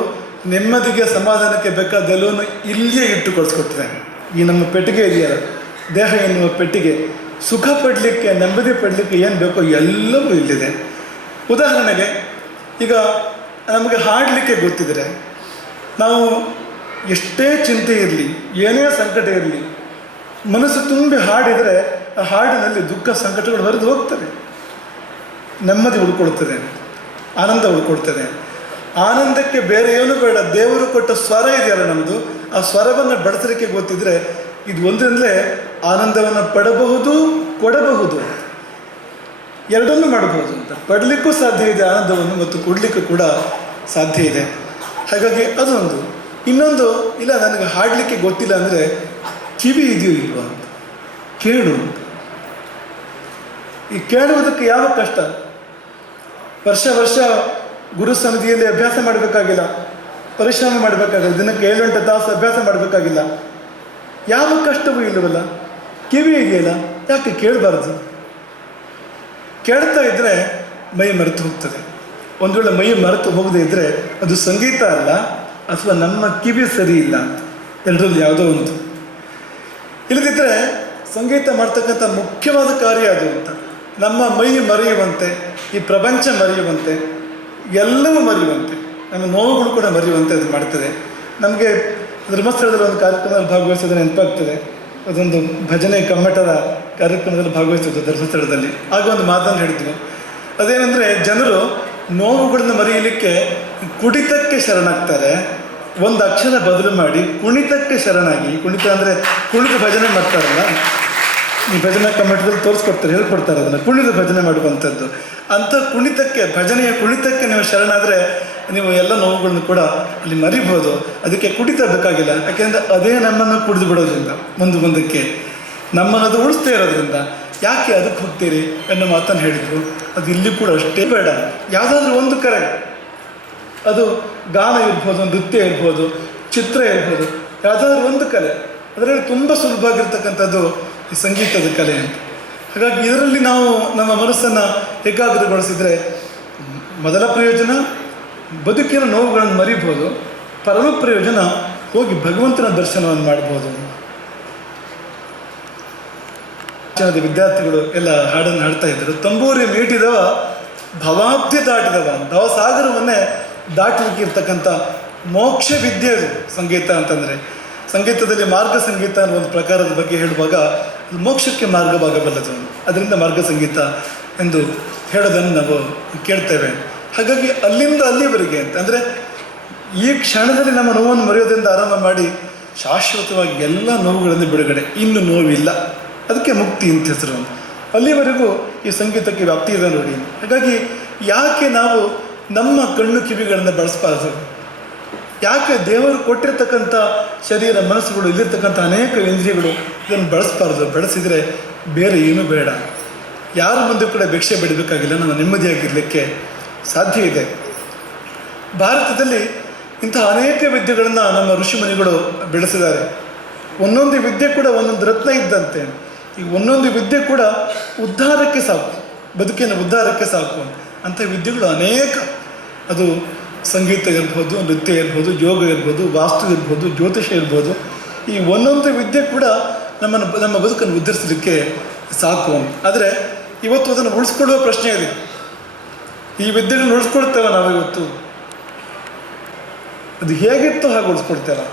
ನೆಮ್ಮದಿಗೆ, ಸಮಾಧಾನಕ್ಕೆ ಬೇಕಾದೆಲ್ಲವನ್ನು ಇಲ್ಲಿಯೇ ಇಟ್ಟು ಕೊಡಿಸ್ಕೊಡ್ತಾರೆ. ಈ ನಮ್ಮ ಪೆಟ್ಟಿಗೆ ಇದೆಯಲ್ಲ, ದೇಹ ಎನ್ನುವ ಪೆಟ್ಟಿಗೆ, ಸುಖ ಪಡಲಿಕ್ಕೆ, ನೆಮ್ಮದಿ ಪಡಲಿಕ್ಕೆ ಏನು ಬೇಕೋ ಎಲ್ಲವೂ ಇಲ್ಲಿದೆ. ಉದಾಹರಣೆಗೆ, ಈಗ ನಮಗೆ ಹಾಡಲಿಕ್ಕೆ ಗೊತ್ತಿದ್ರೆ, ನಾವು ಎಷ್ಟೇ ಚಿಂತೆ ಇರಲಿ, ಏನೇ ಸಂಕಟ ಇರಲಿ, ಮನಸ್ಸು ತುಂಬಿ ಹಾಡಿದರೆ ಆ ಹಾಡಿನಲ್ಲಿ ದುಃಖ ಸಂಕಟಗಳು ಹೊರದು ಹೋಗ್ತವೆ, ನೆಮ್ಮದಿ ಉಳ್ಕೊಳ್ತದೆ, ಆನಂದ ಉಳ್ಕೊಳ್ತದೆ. ಆನಂದಕ್ಕೆ ಬೇರೆ ಏನು ಬೇಡ, ದೇವರು ಕೊಟ್ಟ ಸ್ವರ ಇದೆಯಲ್ಲ ನಮ್ಮದು, ಆ ಸ್ವರವನ್ನು ಬಳಸಲಿಕ್ಕೆ ಗೊತ್ತಿದ್ರೆ ಇದು ಒಂದರಿಂದಲೇ ಆನಂದವನ್ನು ಪಡಬಹುದು, ಕೊಡಬಹುದು, ಎರಡನ್ನೂ ಮಾಡಬಹುದು ಅಂತ. ಪಡಲಿಕ್ಕೂ ಸಾಧ್ಯ ಇದೆ ಆನಂದವನ್ನು, ಮತ್ತು ಕೊಡಲಿಕ್ಕೂ ಕೂಡ ಸಾಧ್ಯ ಇದೆ. ಹಾಗಾಗಿ ಅದೊಂದು. ಇನ್ನೊಂದು, ಇಲ್ಲ ನನಗೆ ಹಾಡಲಿಕ್ಕೆ ಗೊತ್ತಿಲ್ಲ ಅಂದರೆ ಕಿವಿ ಇದೆಯೋ ಇಲ್ವಾ ಅಂತ ಕೇಳು. ಈ ಕೇಳುವುದಕ್ಕೆ ಯಾವ ಕಷ್ಟ? ವರ್ಷ ಗುರು ಸಮಿತಿಯಲ್ಲಿ ಅಭ್ಯಾಸ ಮಾಡಬೇಕಾಗಿಲ್ಲ, ಪರಿಶ್ರಮ ಮಾಡಬೇಕಾಗಿಲ್ಲ, ದಿನಕ್ಕೆ 7-8 ತಾಸು ಅಭ್ಯಾಸ ಮಾಡಬೇಕಾಗಿಲ್ಲ, ಯಾವ ಕಷ್ಟವೂ ಇಲ್ಲವಲ್ಲ. ಕಿವಿ ಇದೆಯಲ್ಲ, ಯಾಕೆ ಕೇಳಬಾರ್ದು? ಕೇಳ್ತಾ ಇದ್ದರೆ ಮೈ ಮರೆತು ಹೋಗ್ತದೆ. ಒಂದು ವೇಳೆ ಮೈ ಮರೆತು ಹೋಗದೇ ಇದ್ದರೆ ಅದು ಸಂಗೀತ ಅಲ್ಲ, ಅಥವಾ ನಮ್ಮ ಕಿವಿ ಸರಿ ಇಲ್ಲ ಅಂತ, ಎರಡರಲ್ಲಿ ಯಾವುದೋ ಒಂದು. ಇಲ್ಲದಿದ್ದರೆ ಸಂಗೀತ ಮಾಡ್ತಕ್ಕಂಥ ಮುಖ್ಯವಾದ ಕಾರ್ಯ ಅದು ಅಂತ. ನಮ್ಮ ಮೈ ಮರೆಯುವಂತೆ, ಈ ಪ್ರಪಂಚ ಮರೆಯುವಂತೆ, ಎಲ್ಲವೂ ಮರೆಯುವಂತೆ, ನಮ್ಮ ನೋವುಗಳು ಕೂಡ ಮರೆಯುವಂತೆ ಅದು ಮಾಡ್ತದೆ. ನಮಗೆ ಧರ್ಮಸ್ಥಳದಲ್ಲಿ ಒಂದು ಕಾರ್ಯಕ್ರಮದಲ್ಲಿ ಭಾಗವಹಿಸೋದು ನೆನಪಾಗ್ತದೆ. ಅದೊಂದು ಭಜನೆ ಕಮ್ಮಟದ ಕಾರ್ಯಕ್ರಮದಲ್ಲಿ ಭಾಗವಹಿಸೋದು ಧರ್ಮಸ್ಥಳದಲ್ಲಿ. ಆಗ ಒಂದು ಮಾತನ್ನು ಹೇಳಿದ್ವಿ, ಅದೇನೆಂದರೆ, ಜನರು ನೋವುಗಳನ್ನು ಮರೆಯಲಿಕ್ಕೆ ಕುಡಿತಕ್ಕೆ ಶರಣಾಗ್ತಾರೆ, ಒಂದು ಅಕ್ಷರ ಬದಲು ಮಾಡಿ ಕುಣಿತಕ್ಕೆ ಶರಣಾಗಿ. ಕುಣಿತ ಅಂದರೆ ಕುಣಿದು ಭಜನೆ ಮಾಡ್ತಾರಲ್ಲ, ಈ ಭಜನಾ ಕಮ್ಮಟದಲ್ಲಿ ತೋರಿಸ್ಕೊಡ್ತಾರೆ, ಹೇಳ್ಕೊಡ್ತಾರೆ ಅದನ್ನು, ಕುಣಿದು ಭಜನೆ ಮಾಡುವಂಥದ್ದು. ಅಂಥ ಕುಣಿತಕ್ಕೆ, ಭಜನೆಯ ಕುಣಿತಕ್ಕೆ ನೀವು ಶರಣಾದರೆ ನೀವು ಎಲ್ಲ ನೋವುಗಳನ್ನು ಕೂಡ ಅಲ್ಲಿ ಮರಿಬೋದು. ಅದಕ್ಕೆ ಕುಡಿತ ಬೇಕಾಗಿಲ್ಲ, ಯಾಕೆಂದರೆ ಅದೇ ನಮ್ಮನ್ನು ಕುಡಿದು ಬಿಡೋದ್ರಿಂದ, ಮುಂದಕ್ಕೆ ನಮ್ಮನ್ನದು ಉಳಿಸ್ತೇ ಇರೋದ್ರಿಂದ ಯಾಕೆ ಅದಕ್ಕೆ ಹೋಗ್ತೀರಿ ಅನ್ನೋ ಮಾತನ್ನು ಹೇಳಿದರು. ಅದು ಇಲ್ಲಿ ಕೂಡ ಅಷ್ಟೇ ಬೇಡ. ಯಾವುದಾದ್ರೂ ಒಂದು ಕರೆ, ಅದು ಗಾನ ಇರ್ಬೋದು, ನೃತ್ಯ ಇರ್ಬೋದು, ಚಿತ್ರ ಇರ್ಬೋದು, ಯಾವುದಾದ್ರೂ ಒಂದು ಕಲೆ, ಅದರಲ್ಲಿ ತುಂಬ ಸುಲಭವಾಗಿರ್ತಕ್ಕಂಥದ್ದು ಈ ಸಂಗೀತದ ಕಲೆ ಅಂತ. ಹಾಗಾಗಿ ಇದರಲ್ಲಿ ನಾವು ನಮ್ಮ ಮನಸ್ಸನ್ನು ಏಕಾಗ್ರಗೊಳಿಸಿದರೆ ಮೊದಲ ಪ್ರಯೋಜನ ಬದುಕಿನ ನೋವುಗಳನ್ನು ಮರಿಬೋದು, ಪರಮ ಪ್ರಯೋಜನ ಹೋಗಿ ಭಗವಂತನ ದರ್ಶನವನ್ನು ಮಾಡ್ಬೋದು. ವಿದ್ಯಾರ್ಥಿಗಳು ಎಲ್ಲ ಹಾಡನ್ನು ಹಾಡ್ತಾ ಇದ್ದರು. ತಂಬೂರಿ ಮೀಟಿದವ ಭವಾಬ್ಧಿ ದಾಟಿದವ, ಭವಸಾಗರವನ್ನೇ ದಾಟಲಿಕ್ಕೆ ಇರ್ತಕ್ಕಂಥ ಮೋಕ್ಷ ವಿದ್ಯೆ ಅದು ಸಂಗೀತ ಅಂತಂದರೆ. ಸಂಗೀತದಲ್ಲಿ ಮಾರ್ಗ ಸಂಗೀತ ಅನ್ನೋ ಒಂದು ಪ್ರಕಾರದ ಬಗ್ಗೆ ಹೇಳುವಾಗ ಅದು ಮೋಕ್ಷಕ್ಕೆ ಮಾರ್ಗವಾಗಬಲ್ಲದು, ಅದರಿಂದ ಮಾರ್ಗ ಸಂಗೀತ ಎಂದು ಹೇಳೋದನ್ನು ನಾವು ಕೇಳ್ತೇವೆ. ಹಾಗಾಗಿ ಅಲ್ಲಿಂದ ಅಲ್ಲಿವರೆಗೆ ಅಂತ ಅಂದರೆ ಈ ಕ್ಷಣದಲ್ಲಿ ನಮ್ಮ ನೋವನ್ನು ಮರೆಯೋದ್ರಿಂದ ಆರಂಭ ಮಾಡಿ ಶಾಶ್ವತವಾಗಿ ಎಲ್ಲ ನೋವುಗಳಿಂದ ಬಿಡುಗಡೆ, ಇನ್ನು ನೋವಿಲ್ಲ, ಅದಕ್ಕೆ ಮುಕ್ತಿ ಅಂತ ಹೆಸರು. ಅಲ್ಲಿವರೆಗೂ ಈ ಸಂಗೀತಕ್ಕೆ ವ್ಯಾಪ್ತಿ ಇದೆ ನೋಡಿ. ಹಾಗಾಗಿ ಯಾಕೆ ನಾವು ನಮ್ಮ ಕಣ್ಣು ಕಿವಿಗಳನ್ನು ಬಳಸಬಾರ್ದು? ಯಾಕೆ ದೇವರು ಕೊಟ್ಟಿರ್ತಕ್ಕಂಥ ಶರೀರ, ಮನಸ್ಸುಗಳು, ಇಲ್ಲಿರ್ತಕ್ಕಂಥ ಅನೇಕ ಇಂದ್ರಿಯಗಳು ಇದನ್ನು ಬಳಸಬಾರ್ದು? ಬೆಳೆಸಿದರೆ ಬೇರೆ ಏನೂ ಬೇಡ. ಯಾರ ಮುಂದೆ ಕೂಡ ಭಿಕ್ಷೆ ಬಿಡಬೇಕಾಗಿಲ್ಲ, ನಾವು ನೆಮ್ಮದಿಯಾಗಿರಲಿಕ್ಕೆ ಸಾಧ್ಯ ಇದೆ. ಭಾರತದಲ್ಲಿ ಇಂತಹ ಅನೇಕ ವಿದ್ಯೆಗಳನ್ನು ನಮ್ಮ ಋಷಿಮುನಿಗಳು ಬೆಳೆಸಿದ್ದಾರೆ. ಒಂದೊಂದು ವಿದ್ಯೆ ಕೂಡ ಒಂದೊಂದು ರತ್ನ ಇದ್ದಂತೆ. ಈ ಒಂದೊಂದು ವಿದ್ಯೆ ಕೂಡ ಉದ್ಧಾರಕ್ಕೆ ಸಾಕು, ಬದುಕಿನ ಉದ್ಧಾರಕ್ಕೆ ಸಾಕು ಅಂಥ ವಿದ್ಯೆಗಳು ಅನೇಕ. ಅದು ಸಂಗೀತ ಇರ್ಬೋದು, ನೃತ್ಯ ಇರ್ಬೋದು, ಯೋಗ ಇರ್ಬೋದು, ವಾಸ್ತು ಇರ್ಬೋದು, ಜ್ಯೋತಿಷ ಇರ್ಬೋದು. ಈ ಒಂದೊಂದು ವಿದ್ಯೆ ಕೂಡ ನಮ್ಮ ಬದುಕನ್ನು ಉದ್ಧರಿಸಲಿಕ್ಕೆ ಸಾಕು. ಆದರೆ ಇವತ್ತು ಅದನ್ನು ಉಳಿಸ್ಕೊಳ್ಳುವ ಪ್ರಶ್ನೆ ಇದೆ. ಈ ವಿದ್ಯೆಗಳನ್ನ ಉಳಿಸ್ಕೊಳ್ತೇವೆ ನಾವು ಇವತ್ತು? ಅದು ಹೇಗಿತ್ತು ಹಾಗೆ ಉಳಿಸ್ಕೊಳ್ತೇವೆ?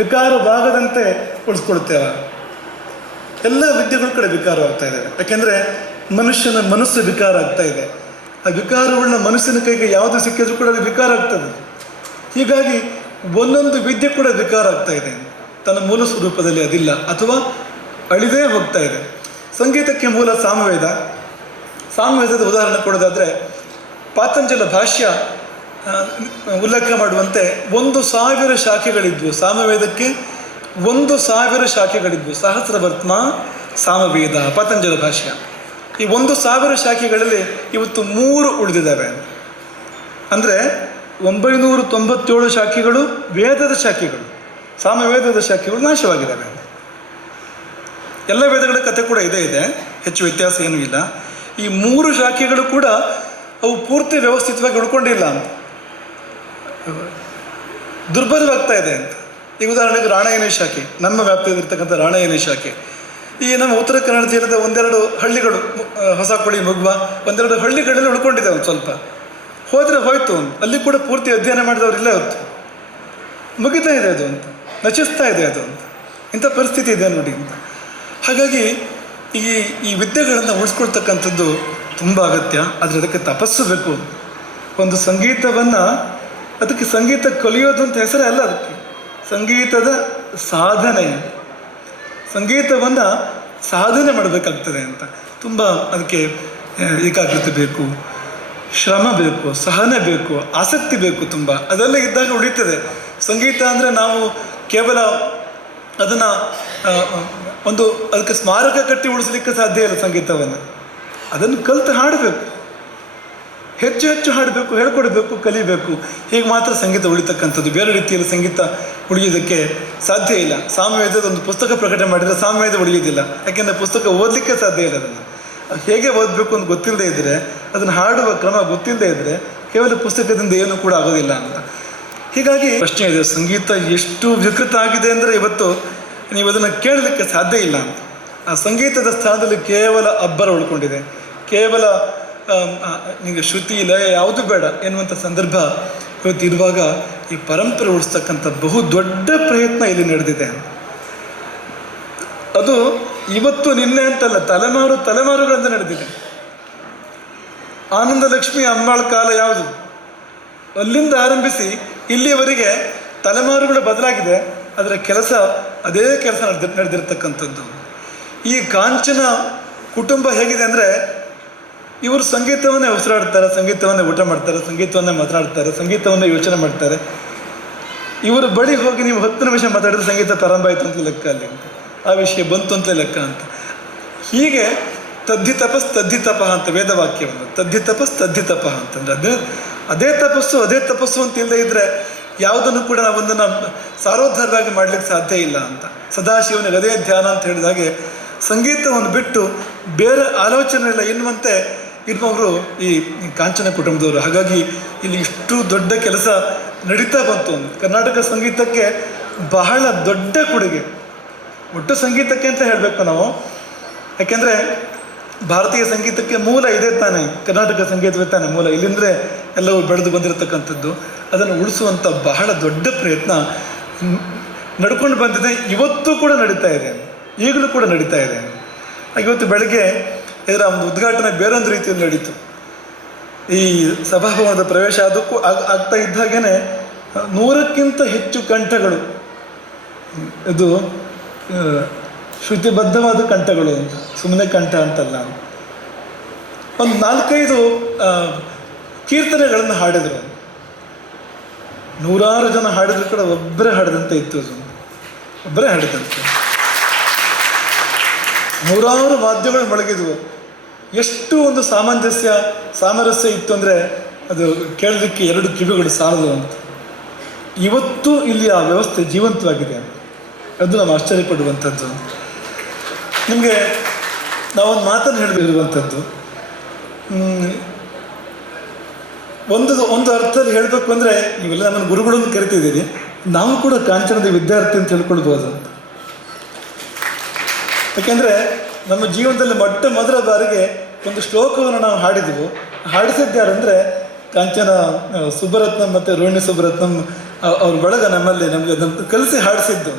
ವಿಕಾರವಾಗದಂತೆ ಉಳಿಸ್ಕೊಳ್ತೇವೆ? ಎಲ್ಲ ವಿದ್ಯೆಗಳ ಕಡೆ ವಿಕಾರವಾಗ್ತಾ ಇದೆ. ಯಾಕೆಂದರೆ ಮನುಷ್ಯನ ಮನಸ್ಸು ವಿಕಾರ ಆಗ್ತಾ ಇದೆ. ಆ ವಿಕಾರವುಳ್ಳ ಮನಸ್ಸಿನ ಕೈಗೆ ಯಾವುದು ಸಿಕ್ಕಿದ್ರೂ ಕೂಡ ಅದು ವಿಕಾರ ಆಗ್ತದೆ. ಹೀಗಾಗಿ ಒಂದೊಂದು ವಿದ್ಯೆ ಕೂಡ ವಿಕಾರ ಆಗ್ತಾ ಇದೆ, ತನ್ನ ಮೂಲ ಸ್ವರೂಪದಲ್ಲಿ ಅದಿಲ್ಲ ಅಥವಾ ಅಳಿದೇ ಹೋಗ್ತಾ ಇದೆ. ಸಂಗೀತಕ್ಕೆ ಮೂಲ ಸಾಮವೇದ. ಸಾಮವೇದದ ಉದಾಹರಣೆ ಕೊಡೋದಾದರೆ ಪಾತಂಜಲ ಭಾಷ್ಯ ಉಲ್ಲೇಖ ಮಾಡುವಂತೆ 1000 ಶಾಖೆಗಳಿದ್ವು ಸಾಮವೇದಕ್ಕೆ. 1000 ಶಾಖೆಗಳಿದ್ವು. ಸಹಸ್ರವರ್ತ್ಮ ಸಾಮವೇದ ಪಾತಂಜಲ ಭಾಷ್ಯ. ಈ 1000 ಶಾಖೆಗಳಲ್ಲಿ ಇವತ್ತು 3 ಉಳಿದಿದ್ದಾವೆ. ಅಂದರೆ 997 ಶಾಖೆಗಳು ವೇದದ ಶಾಖೆಗಳು, ಸಾಮವೇದದ ಶಾಖೆಗಳು ನಾಶವಾಗಿದ್ದಾವೆ. ಎಲ್ಲ ವೇದಗಳ ಕಥೆ ಕೂಡ ಇದೆ, ಹೆಚ್ಚು ವ್ಯತ್ಯಾಸ ಏನೂ ಇಲ್ಲ. ಈ 3 ಶಾಖೆಗಳು ಕೂಡ ಅವು ಪೂರ್ತಿ ವ್ಯವಸ್ಥಿತವಾಗಿ ಉಳ್ಕೊಂಡಿಲ್ಲ ಅಂತ, ದುರ್ಬಲವಾಗ್ತಾ ಇದೆ ಅಂತ. ಈಗ ಉದಾಹರಣೆಗೆ ರಾಣಯನ ಶಾಖೆ, ನಮ್ಮ ವ್ಯಾಪ್ತಿಯಲ್ಲಿರ್ತಕ್ಕಂಥ ರಾಣಯನ ಶಾಖೆ. ಈ ನಮ್ಮ ಉತ್ತರ ಕನ್ನಡ ಜಿಲ್ಲೆದ 1-2 ಹಳ್ಳಿಗಳು, ಹೊಸಕೋಡಿ, ಮುಗ್ವ, 1-2 ಹಳ್ಳಿಗಳಲ್ಲಿ ಉಳ್ಕೊಂಡಿದೆ. ಒಂದು ಸ್ವಲ್ಪ ಹೋದರೆ ಹೋಯ್ತು, ಅಲ್ಲಿ ಕೂಡ ಪೂರ್ತಿ ಅಧ್ಯಯನ ಮಾಡಿದವರಿಲ್ಲ. ಇವತ್ತು ಮುಗಿತಾ ಇದೆ ಅದು ಅಂತ, ನಚಿಸ್ತಾ ಇದೆ ಅದು ಅಂತ, ಇಂಥ ಪರಿಸ್ಥಿತಿ ಇದೆ ನೋಡಿ ಅಂತ. ಹಾಗಾಗಿ ಈ ವಿದ್ಯೆಗಳನ್ನು ಉಳಿಸ್ಕೊಳ್ತಕ್ಕಂಥದ್ದು ತುಂಬ ಅಗತ್ಯ. ಆದರೆ ಅದಕ್ಕೆ ತಪಸ್ಸು ಬೇಕು. ಒಂದು ಸಂಗೀತವನ್ನು, ಅದಕ್ಕೆ ಸಂಗೀತ ಕಲಿಯೋದು ಅಂತ ಹೆಸರೇ ಅಲ್ಲ, ಅದಕ್ಕೆ ಸಂಗೀತದ ಸಾಧನೆ, ಸಂಗೀತವನ್ನು ಸಾಧನೆ ಮಾಡಬೇಕಾಗ್ತದೆ ಅಂತ. ತುಂಬ ಅದಕ್ಕೆ ಏಕಾಗ್ರತೆ ಬೇಕು, ಶ್ರಮ ಬೇಕು, ಸಹನೆ ಬೇಕು, ಆಸಕ್ತಿ ಬೇಕು ತುಂಬ. ಅದೆಲ್ಲ ಇದ್ದಾಗ ಉಳಿತದೆ. ಸಂಗೀತ ಅಂದರೆ ನಾವು ಕೇವಲ ಅದನ್ನು ಅದಕ್ಕೆ ಸ್ಮಾರಕ ಕಟ್ಟಿ ಉಳಿಸ್ಲಿಕ್ಕೆ ಸಾಧ್ಯ ಇಲ್ಲ. ಸಂಗೀತವನ್ನು ಅದನ್ನು ಕಲಿತು ಹಾಡಬೇಕು, ಹೆಚ್ಚು ಹೆಚ್ಚು ಹಾಡಬೇಕು, ಹೇಳ್ಕೊಡ್ಬೇಕು, ಕಲಿಬೇಕು. ಹೀಗೆ ಮಾತ್ರ ಸಂಗೀತ ಉಳಿತಕ್ಕಂಥದ್ದು. ಬೇರೆ ರೀತಿಯಲ್ಲಿ ಸಂಗೀತ ಉಳಿಯೋದಕ್ಕೆ ಸಾಧ್ಯ ಇಲ್ಲ. ಸಾಮವೇದದ ಒಂದು ಪುಸ್ತಕ ಪ್ರಕಟಣೆ ಮಾಡಿದರೆ ಸಾಮವೇದ ಉಳಿಯೋದಿಲ್ಲ. ಯಾಕೆಂದರೆ ಪುಸ್ತಕ ಓದಲಿಕ್ಕೆ ಸಾಧ್ಯ ಇಲ್ಲ. ಅದನ್ನು ಹೇಗೆ ಓದಬೇಕು ಅಂತ ಗೊತ್ತಿಲ್ಲದೆ ಇದ್ದರೆ, ಅದನ್ನು ಹಾಡುವ ಕ್ರಮ ಗೊತ್ತಿಲ್ಲದೆ ಇದ್ದರೆ ಕೇವಲ ಪುಸ್ತಕದಿಂದ ಏನೂ ಕೂಡ ಆಗೋದಿಲ್ಲ ಅಂತ. ಹೀಗಾಗಿ ಪ್ರಶ್ನೆ ಇದೆ, ಸಂಗೀತ ಎಷ್ಟು ವಿಕೃತ ಆಗಿದೆ ಅಂದರೆ ಇವತ್ತು ನೀವು ಅದನ್ನು ಕೇಳಲಿಕ್ಕೆ ಸಾಧ್ಯ ಇಲ್ಲ ಅಂತ. ಆ ಸಂಗೀತದ ಸ್ಥಾನದಲ್ಲಿ ಕೇವಲ ಅಬ್ಬರ ಉಳ್ಕೊಂಡಿದೆ. ಕೇವಲ ಈಗ ಶ್ರುತಿ ಲಯ ಯಾವುದು ಬೇಡ ಎನ್ನುವಂಥ ಸಂದರ್ಭ ಇವತ್ತು ಇರುವಾಗ ಈ ಪರಂಪರೆ ಉಳಿಸ್ತಕ್ಕಂಥ ಬಹು ದೊಡ್ಡ ಪ್ರಯತ್ನ ಇಲ್ಲಿ ನಡೆದಿದೆ. ಅದು ಇವತ್ತು ನಿನ್ನೆ ಅಂತಲ್ಲ, ತಲೆಮಾರುಗಳಿಂದ ನಡೆದಿದೆ. ಆನಂದ ಲಕ್ಷ್ಮಿ ಅಮ್ಮಾಳ ಕಾಲ ಯಾವುದು, ಅಲ್ಲಿಂದ ಆರಂಭಿಸಿ ಇಲ್ಲಿಯವರೆಗೆ ತಲೆಮಾರುಗಳು ಬದಲಾಗಿದೆ. ಅದರ ಕೆಲಸ ಅದೇ ಕೆಲಸ ನಡೆದಿರ್ತಕ್ಕಂಥದ್ದು. ಈ ಕಾಂಚನ ಕುಟುಂಬ ಹೇಗಿದೆ ಅಂದರೆ, ಇವರು ಸಂಗೀತವನ್ನೇ ಉಸಿರಾಡ್ತಾರೆ, ಸಂಗೀತವನ್ನೇ ಊಟ ಮಾಡ್ತಾರೆ, ಸಂಗೀತವನ್ನೇ ಮಾತನಾಡ್ತಾರೆ, ಸಂಗೀತವನ್ನೇ ಯೋಚನೆ ಮಾಡ್ತಾರೆ. ಇವರು ಬಳಿ ಹೋಗಿ ನೀವು 10 ನಿಮಿಷ ಮಾತಾಡಿದ್ರೆ ಸಂಗೀತ ಪ್ರಾರಂಭ ಆಯಿತು ಅಂತ ಲೆಕ್ಕ, ಅಲ್ಲಿ ಆ ವಿಷಯ ಬಂತು ಅಂತ ಲೆಕ್ಕ ಅಂತ. ಹೀಗೆ ತದ್ಧಿತಪ ಅಂತ ವೇದವಾಕ್ಯವನ್ನು, ತದ್ಧಿತಪ ಅಂತಂದ್ರೆ ಅದೇ ತಪಸ್ಸು ಅಂತ ಇಲ್ಲದೆ ಇದ್ದರೆ ಯಾವುದನ್ನು ಕೂಡ ನಾವೊಂದನ್ನು ಸಾರೋದ್ಧಾರವಾಗಿ ಮಾಡಲಿಕ್ಕೆ ಸಾಧ್ಯ ಇಲ್ಲ ಅಂತ. ಸದಾಶಿವನಿಗೆ ಅದೇ ಧ್ಯಾನ ಅಂತ ಹೇಳಿದಾಗೆ ಸಂಗೀತವನ್ನು ಬಿಟ್ಟು ಬೇರೆ ಆಲೋಚನೆ ಇಲ್ಲ ಎನ್ನುವಂತೆ ಇರುವವರು ಈ ಕಾಂಚನ ಕುಟುಂಬದವರು. ಹಾಗಾಗಿ ಇಲ್ಲಿ ಇಷ್ಟು ದೊಡ್ಡ ಕೆಲಸ ನಡೀತಾ ಬಂತು. ಕರ್ನಾಟಕ ಸಂಗೀತಕ್ಕೆ ಬಹಳ ದೊಡ್ಡ ಕೊಡುಗೆ, ಒಟ್ಟು ಸಂಗೀತಕ್ಕೆ ಅಂತ ಹೇಳಬೇಕು ನಾವು. ಯಾಕೆಂದರೆ ಭಾರತೀಯ ಸಂಗೀತಕ್ಕೆ ಮೂಲ ಇದೆ ತಾನೆ, ಕರ್ನಾಟಕ ಸಂಗೀತವೇ ತಾನೆ ಮೂಲ. ಇಲ್ಲಿಂದರೆ ಎಲ್ಲವೂ ಬೆಳೆದು ಬಂದಿರತಕ್ಕಂಥದ್ದು. ಅದನ್ನು ಉಳಿಸುವಂಥ ಬಹಳ ದೊಡ್ಡ ಪ್ರಯತ್ನ ನಡ್ಕೊಂಡು ಬಂದಿದೆ. ಇವತ್ತು ಕೂಡ ನಡೀತಾ ಇದೆ, ಈಗಲೂ ಕೂಡ ನಡೀತಾ ಇದೆ. ಇವತ್ತು ಬೆಳಗ್ಗೆ ಇದರ ಒಂದು ಉದ್ಘಾಟನೆ ಬೇರೊಂದು ರೀತಿಯಲ್ಲಿ ನಡೀತು. ಈ ಸಭಾಭವನದ ಪ್ರವೇಶ ಅದಕ್ಕೂ ಆಗ್ತಾ ಇದ್ದಾಗೇ 100ಕ್ಕಿಂತ ಹೆಚ್ಚು ಕಂಠಗಳು, ಇದು ಶ್ರುತಿಬದ್ಧವಾದ ಕಂಠಗಳು ಅಂತ, ಸುಮ್ಮನೆ ಕಂಠ ಅಂತಲ್ಲ, ಒಂದು 4-5 ಕೀರ್ತನೆಗಳನ್ನು ಹಾಡಿದರು. 100 ಜನ ಹಾಡಿದ್ರು ಕೂಡ ಒಬ್ಬರೇ ಹಾಡಿದಂತೆ ಇತ್ತು, ಒಬ್ಬರೇ ಹಾಡಿದಂತೆ. 100 ವಾದ್ಯಗಳು ಮೊಳಗಿದ್ವು. ಎಷ್ಟು ಒಂದು ಸಾಮರಸ್ಯ ಇತ್ತು ಅಂದರೆ ಅದು ಕೇಳಲಿಕ್ಕೆ 2 ಕಿವಿಗಳು ಸಾಲದು ಅಂತ. ಇವತ್ತು ಇಲ್ಲಿ ಆ ವ್ಯವಸ್ಥೆ ಜೀವಂತವಾಗಿದೆ. ಅದು ನಾವು ಆಶ್ಚರ್ಯಪಡುವಂಥದ್ದು. ನಿಮಗೆ ನಾವೊಂದು ಮಾತನ್ನು ಹೇಳಿರುವಂಥದ್ದು, ಒಂದು ಅರ್ಥದಲ್ಲಿ ಹೇಳಬೇಕು ಅಂದರೆ, ನೀವೆಲ್ಲ ನಮ್ಮನ್ನು ಗುರುಗಳನ್ನು ಕರಿತಿದ್ದೀರಿ, ನಾವು ಕೂಡ ಕಾಂಚನದ ವಿದ್ಯಾರ್ಥಿ ಅಂತ ಹೇಳ್ಕೊಳ್ಬೋದು. ಯಾಕೆಂದರೆ ನಮ್ಮ ಜೀವನದಲ್ಲಿ ಮೊದಲ ಬಾರಿಗೆ ಒಂದು ಶ್ಲೋಕವನ್ನು ನಾವು ಹಾಡಿದೆವು. ಹಾಡಿಸಿದ್ಯಾರಂದರೆ ಕಾಂಚನ ಸುಬ್ಬರತ್ನಂ ಮತ್ತು ರೋಹಿಣಿ ಸುಬ್ಬರತ್ನಂ ಅವ್ರ ಬಳಗ ನಮಗೆ ಅದನ್ನು ಕಲಿಸಿ ಹಾಡಿಸಿದ್ದು.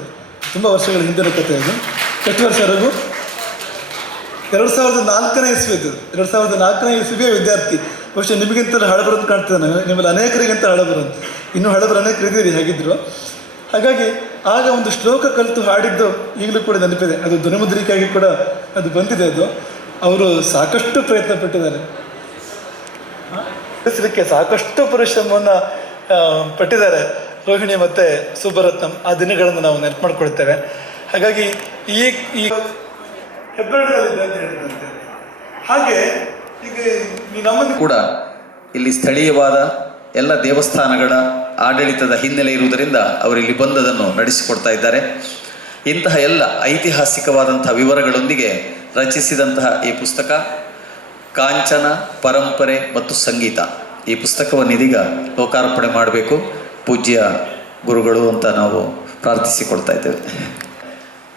ತುಂಬ ವರ್ಷಗಳ ಹಿಂದಿನ ಕಥೆ ಅದು. ಎಷ್ಟು ವರ್ಷವರೆಗೂ? 2004ನೇ ಇಸ್ವಿದು. 2004ನೇ ಇಸ್ವಿಯ ವಿದ್ಯಾರ್ಥಿ. ಬಹುಶಃ ನಿಮಗಿಂತಲೂ ಹಳಬರಂತ ಕಾಣ್ತದೆ, ನಿಮ್ಮಲ್ಲಿ ಅನೇಕರಿಗಿಂತ ಹಳಬರಂತ, ಇನ್ನೂ ಹಳಬರು ಅನೇಕರು ಇದ್ದೀರಿ ಹೇಗಿದ್ರು. ಹಾಗಾಗಿ ಆಗ ಒಂದು ಶ್ಲೋಕ ಕಲಿತು ಹಾಡಿದ್ದು ಈಗಲೂ ಕೂಡ ನೆನಪಿದೆ. ಅದು ಧ್ವನಿಮುದ್ರಿಕೆಯಾಗಿ ಕೂಡ ಅದು ಬಂದಿದೆ. ಅದು ಅವರು ಸಾಕಷ್ಟು ಪ್ರಯತ್ನ ಪಟ್ಟಿದ್ದಾರೆ, ಇದಕ್ಕೆ ಸಾಕಷ್ಟು ಪರಿಶ್ರಮವನ್ನು ಪಟ್ಟಿದ್ದಾರೆ ರೋಹಿಣಿ ಮತ್ತು ಸುಬ್ಬರತ್ನಂ. ಆ ದಿನಗಳನ್ನು ನಾವು ನೆನಪು ಮಾಡ್ಕೊಳ್ತೇವೆ. ಹಾಗಾಗಿ ಈ ಹೆಬ್ಬೆರಳಿದೆ ಅಂತ ಹೇಳಿದಂತೆ ಹಾಗೆ ಈಗ ನಮ್ಮನ್ನು ಕೂಡ ಇಲ್ಲಿ ಸ್ಥಳೀಯವಾದ ಎಲ್ಲ ದೇವಸ್ಥಾನಗಳ ಆಡಳಿತದ ಹಿನ್ನೆಲೆ ಇರುವುದರಿಂದ ಅವರಿಲ್ಲಿ ಬಂದದನ್ನು ನಡೆಸಿಕೊಡ್ತಾ ಇದ್ದಾರೆ. ಇಂತಹ ಎಲ್ಲ ಐತಿಹಾಸಿಕವಾದಂಥ ವಿವರಗಳೊಂದಿಗೆ ರಚಿಸಿದಂತಹ ಈ ಪುಸ್ತಕ ಕಾಂಚನ ಪರಂಪರೆ ಮತ್ತು ಸಂಗೀತ. ಈ ಪುಸ್ತಕವನ್ನು ಇದೀಗ ಲೋಕಾರ್ಪಣೆ ಮಾಡಬೇಕು ಪೂಜ್ಯ ಗುರುಗಳು ಅಂತ ನಾವು ಪ್ರಾರ್ಥಿಸಿಕೊಳ್ತಾ ಇದ್ದೇವೆ.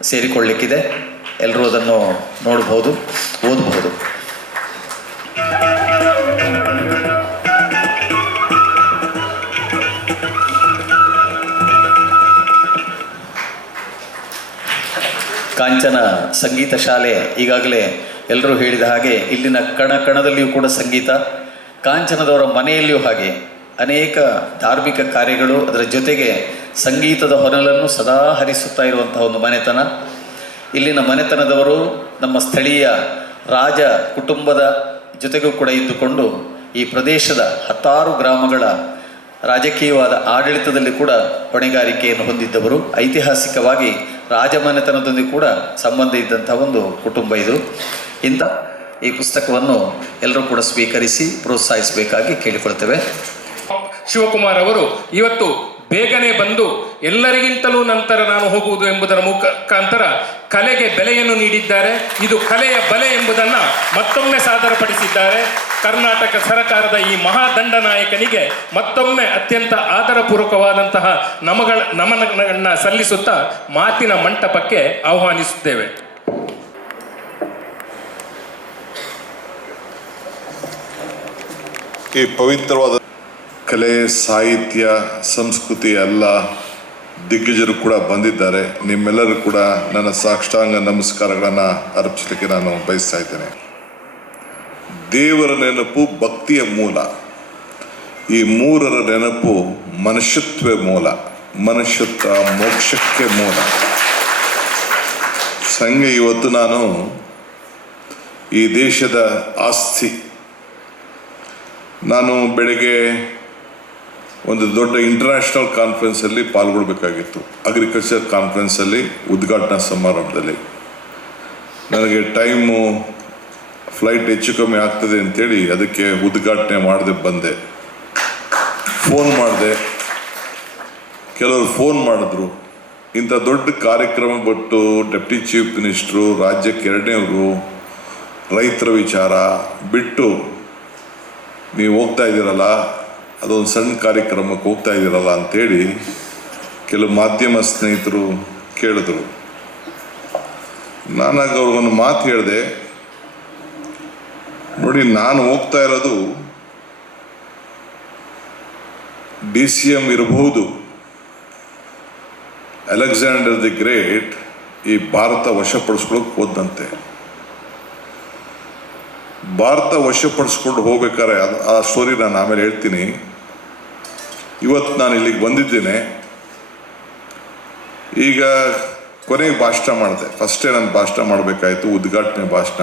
ಸೇರಿಕೊಳ್ಳಿಕ್ಕಿದೆ, ಎಲ್ಲರೂ ಅದನ್ನು ನೋಡಬಹುದು, ಓದಬಹುದು. ಕಾಂಚನ ಸಂಗೀತ ಶಾಲೆ ಈಗಾಗಲೇ ಎಲ್ಲರೂ ಹೇಳಿದ ಹಾಗೆ ಇಲ್ಲಿನ ಕಣದಲ್ಲಿಯೂ ಕೂಡ ಸಂಗೀತ, ಕಾಂಚನದವರ ಮನೆಯಲ್ಲಿಯೂ ಹಾಗೆ ಅನೇಕ ಧಾರ್ಮಿಕ ಕಾರ್ಯಗಳು, ಅದರ ಜೊತೆಗೆ ಸಂಗೀತದ ಹೊನಲನ್ನು ಸದಾ ಹರಿಸುತ್ತಾ ಇರುವಂತಹ ಒಂದು ಮನೆತನ. ಇಲ್ಲಿನ ಮನೆತನದವರು ನಮ್ಮ ಸ್ಥಳೀಯ ರಾಜ ಕುಟುಂಬದ ಜೊತೆಗೂ ಕೂಡ ಇದ್ದುಕೊಂಡು ಈ ಪ್ರದೇಶದ 10 ಗ್ರಾಮಗಳ ರಾಜಕೀಯವಾದ ಆಡಳಿತದಲ್ಲಿ ಕೂಡ ಹೊಣೆಗಾರಿಕೆಯನ್ನು ಹೊಂದಿದ್ದವರು. ಐತಿಹಾಸಿಕವಾಗಿ ರಾಜಮನೆತನದೊಂದಿಗೆ ಕೂಡ ಸಂಬಂಧ ಇದ್ದಂಥ ಒಂದು ಕುಟುಂಬ ಇದು. ಇಂಥ ಈ ಪುಸ್ತಕವನ್ನು ಎಲ್ಲರೂ ಕೂಡ ಸ್ವೀಕರಿಸಿ ಪ್ರೋತ್ಸಾಹಿಸಬೇಕಾಗಿ ಕೇಳಿಕೊಳ್ತೇವೆ. ಶಿವಕುಮಾರ್ ಅವರು ಇವತ್ತು ಬೇಗನೆ ಬಂದು ಎಲ್ಲರಿಗಿಂತಲೂ ನಂತರ ನಾನು ಹೋಗುವುದು ಎಂಬುದರ ಮುಖಾಂತರ ಕಲೆಗೆ ಬೆಲೆಯನ್ನು ನೀಡಿದ್ದಾರೆ. ಇದು ಕಲೆಯ ಬಲೆ ಎಂಬುದನ್ನು ಮತ್ತೊಮ್ಮೆ ಸಾದರಪಡಿಸಿದ್ದಾರೆ. ಕರ್ನಾಟಕ ಸರ್ಕಾರದ ಈ ಮಹಾದಂಡನಾಯಕನಿಗೆ ಮತ್ತೊಮ್ಮೆ ಅತ್ಯಂತ ಆದರಪೂರ್ವಕವಾದಂತಹ ನಮನಗಳನ್ನು ಸಲ್ಲಿಸುತ್ತಾ ಮಾತಿನ ಮಂಟಪಕ್ಕೆ ಆಹ್ವಾನಿಸುತ್ತೇವೆ. ಈ ಪವಿತ್ರವಾದ ಕಲೆ, ಸಾಹಿತ್ಯ, ಸಂಸ್ಕೃತಿ ಎಲ್ಲ ದಿಗ್ಗಜರು ಕೂಡ ಬಂದಿದ್ದಾರೆ. ನಿಮ್ಮೆಲ್ಲರೂ ಕೂಡ ನನ್ನ ಸಾಷ್ಟಾಂಗ ನಮಸ್ಕಾರಗಳನ್ನು ಅರ್ಪಿಸಲಿಕ್ಕೆ ನಾನು ಬಯಸ್ತಾ ಇದ್ದೇನೆ. ದೇವರ ನೆನಪು ಭಕ್ತಿಯ ಮೂಲ. ಈ ಮೂರರ ನೆನಪು ಮನುಷ್ಯತ್ವ ಮೂಲ, ಮನುಷ್ಯತ್ವ ಮೋಕ್ಷಕ್ಕೆ ಮೂಲ. ಸಂಘ ಇವತ್ತು ನಾನು ಈ ದೇಶದ ಆಸ್ತಿ. ನಾನು ಬೆಳಗ್ಗೆ ಒಂದು ದೊಡ್ಡ ಇಂಟರ್ನ್ಯಾಷನಲ್ ಕಾನ್ಫರೆನ್ಸಲ್ಲಿ ಪಾಲ್ಗೊಳ್ಬೇಕಾಗಿತ್ತು, ಅಗ್ರಿಕಲ್ಚರ್ ಕಾನ್ಫರೆನ್ಸಲ್ಲಿ ಉದ್ಘಾಟನಾ ಸಮಾರಂಭದಲ್ಲಿ. ನನಗೆ ಟೈಮು ಫ್ಲೈಟ್ ಹೆಚ್ಚು ಕಮ್ಮಿ ಆಗ್ತದೆ ಅಂತೇಳಿ ಅದಕ್ಕೆ ಉದ್ಘಾಟನೆ ಮಾಡದೆ ಬಂದೆ. ಫೋನ್ ಮಾಡಿದೆ, ಕೆಲವರು ಫೋನ್ ಮಾಡಿದ್ರು, ಇಂಥ ದೊಡ್ಡ ಕಾರ್ಯಕ್ರಮ ಬಿಟ್ಟು ಡೆಪ್ಟಿ ಚೀಫ್ ಮಿನಿಸ್ಟ್ರು, ರಾಜ್ಯಕ್ಕೆ 2ನೇವರು, ರೈತರ ವಿಚಾರ ಬಿಟ್ಟು ನೀವು ಹೋಗ್ತಾ ಇದ್ದೀರಲ್ಲ, ಅದೊಂದು ಸಣ್ಣ ಕಾರ್ಯಕ್ರಮಕ್ಕೆ ಹೋಗ್ತಾ ಇದ್ದೀರಲ್ಲ ಅಂಥೇಳಿ ಕೆಲವು ಮಾಧ್ಯಮ ಸ್ನೇಹಿತರು ಕೇಳಿದ್ರು. ನಾನಾಗ ಅವ್ರಿಗೊಂದು ಮಾತು ಹೇಳಿದೆ, ನೋಡಿ ನಾನು ಹೋಗ್ತಾ ಇರೋದು DCM ಇರಬಹುದು, ಅಲೆಕ್ಸಾಂಡರ್ ದಿ ಗ್ರೇಟ್ ಈ ಭಾರತ ವಶಪಡಿಸ್ಕೊಳ್ಳೋಕೆ ಹೋದಂತೆ. ಭಾರತ ವಶಪಡಿಸ್ಕೊಂಡು ಹೋಗ್ಬೇಕಾದ್ರೆ ಆ ಸ್ಟೋರಿ ನಾನು ಆಮೇಲೆ ಹೇಳ್ತೀನಿ. ಇವತ್ತು ನಾನು ಇಲ್ಲಿಗೆ ಬಂದಿದ್ದೇನೆ. ಈಗ ಕೊನೆಗೆ ಭಾಷಣ ಮಾಡಿದೆ. ಫಸ್ಟೇ ನಾನು ಭಾಷಣ ಮಾಡಬೇಕಾಯಿತು, ಉದ್ಘಾಟನೆ ಭಾಷಣ.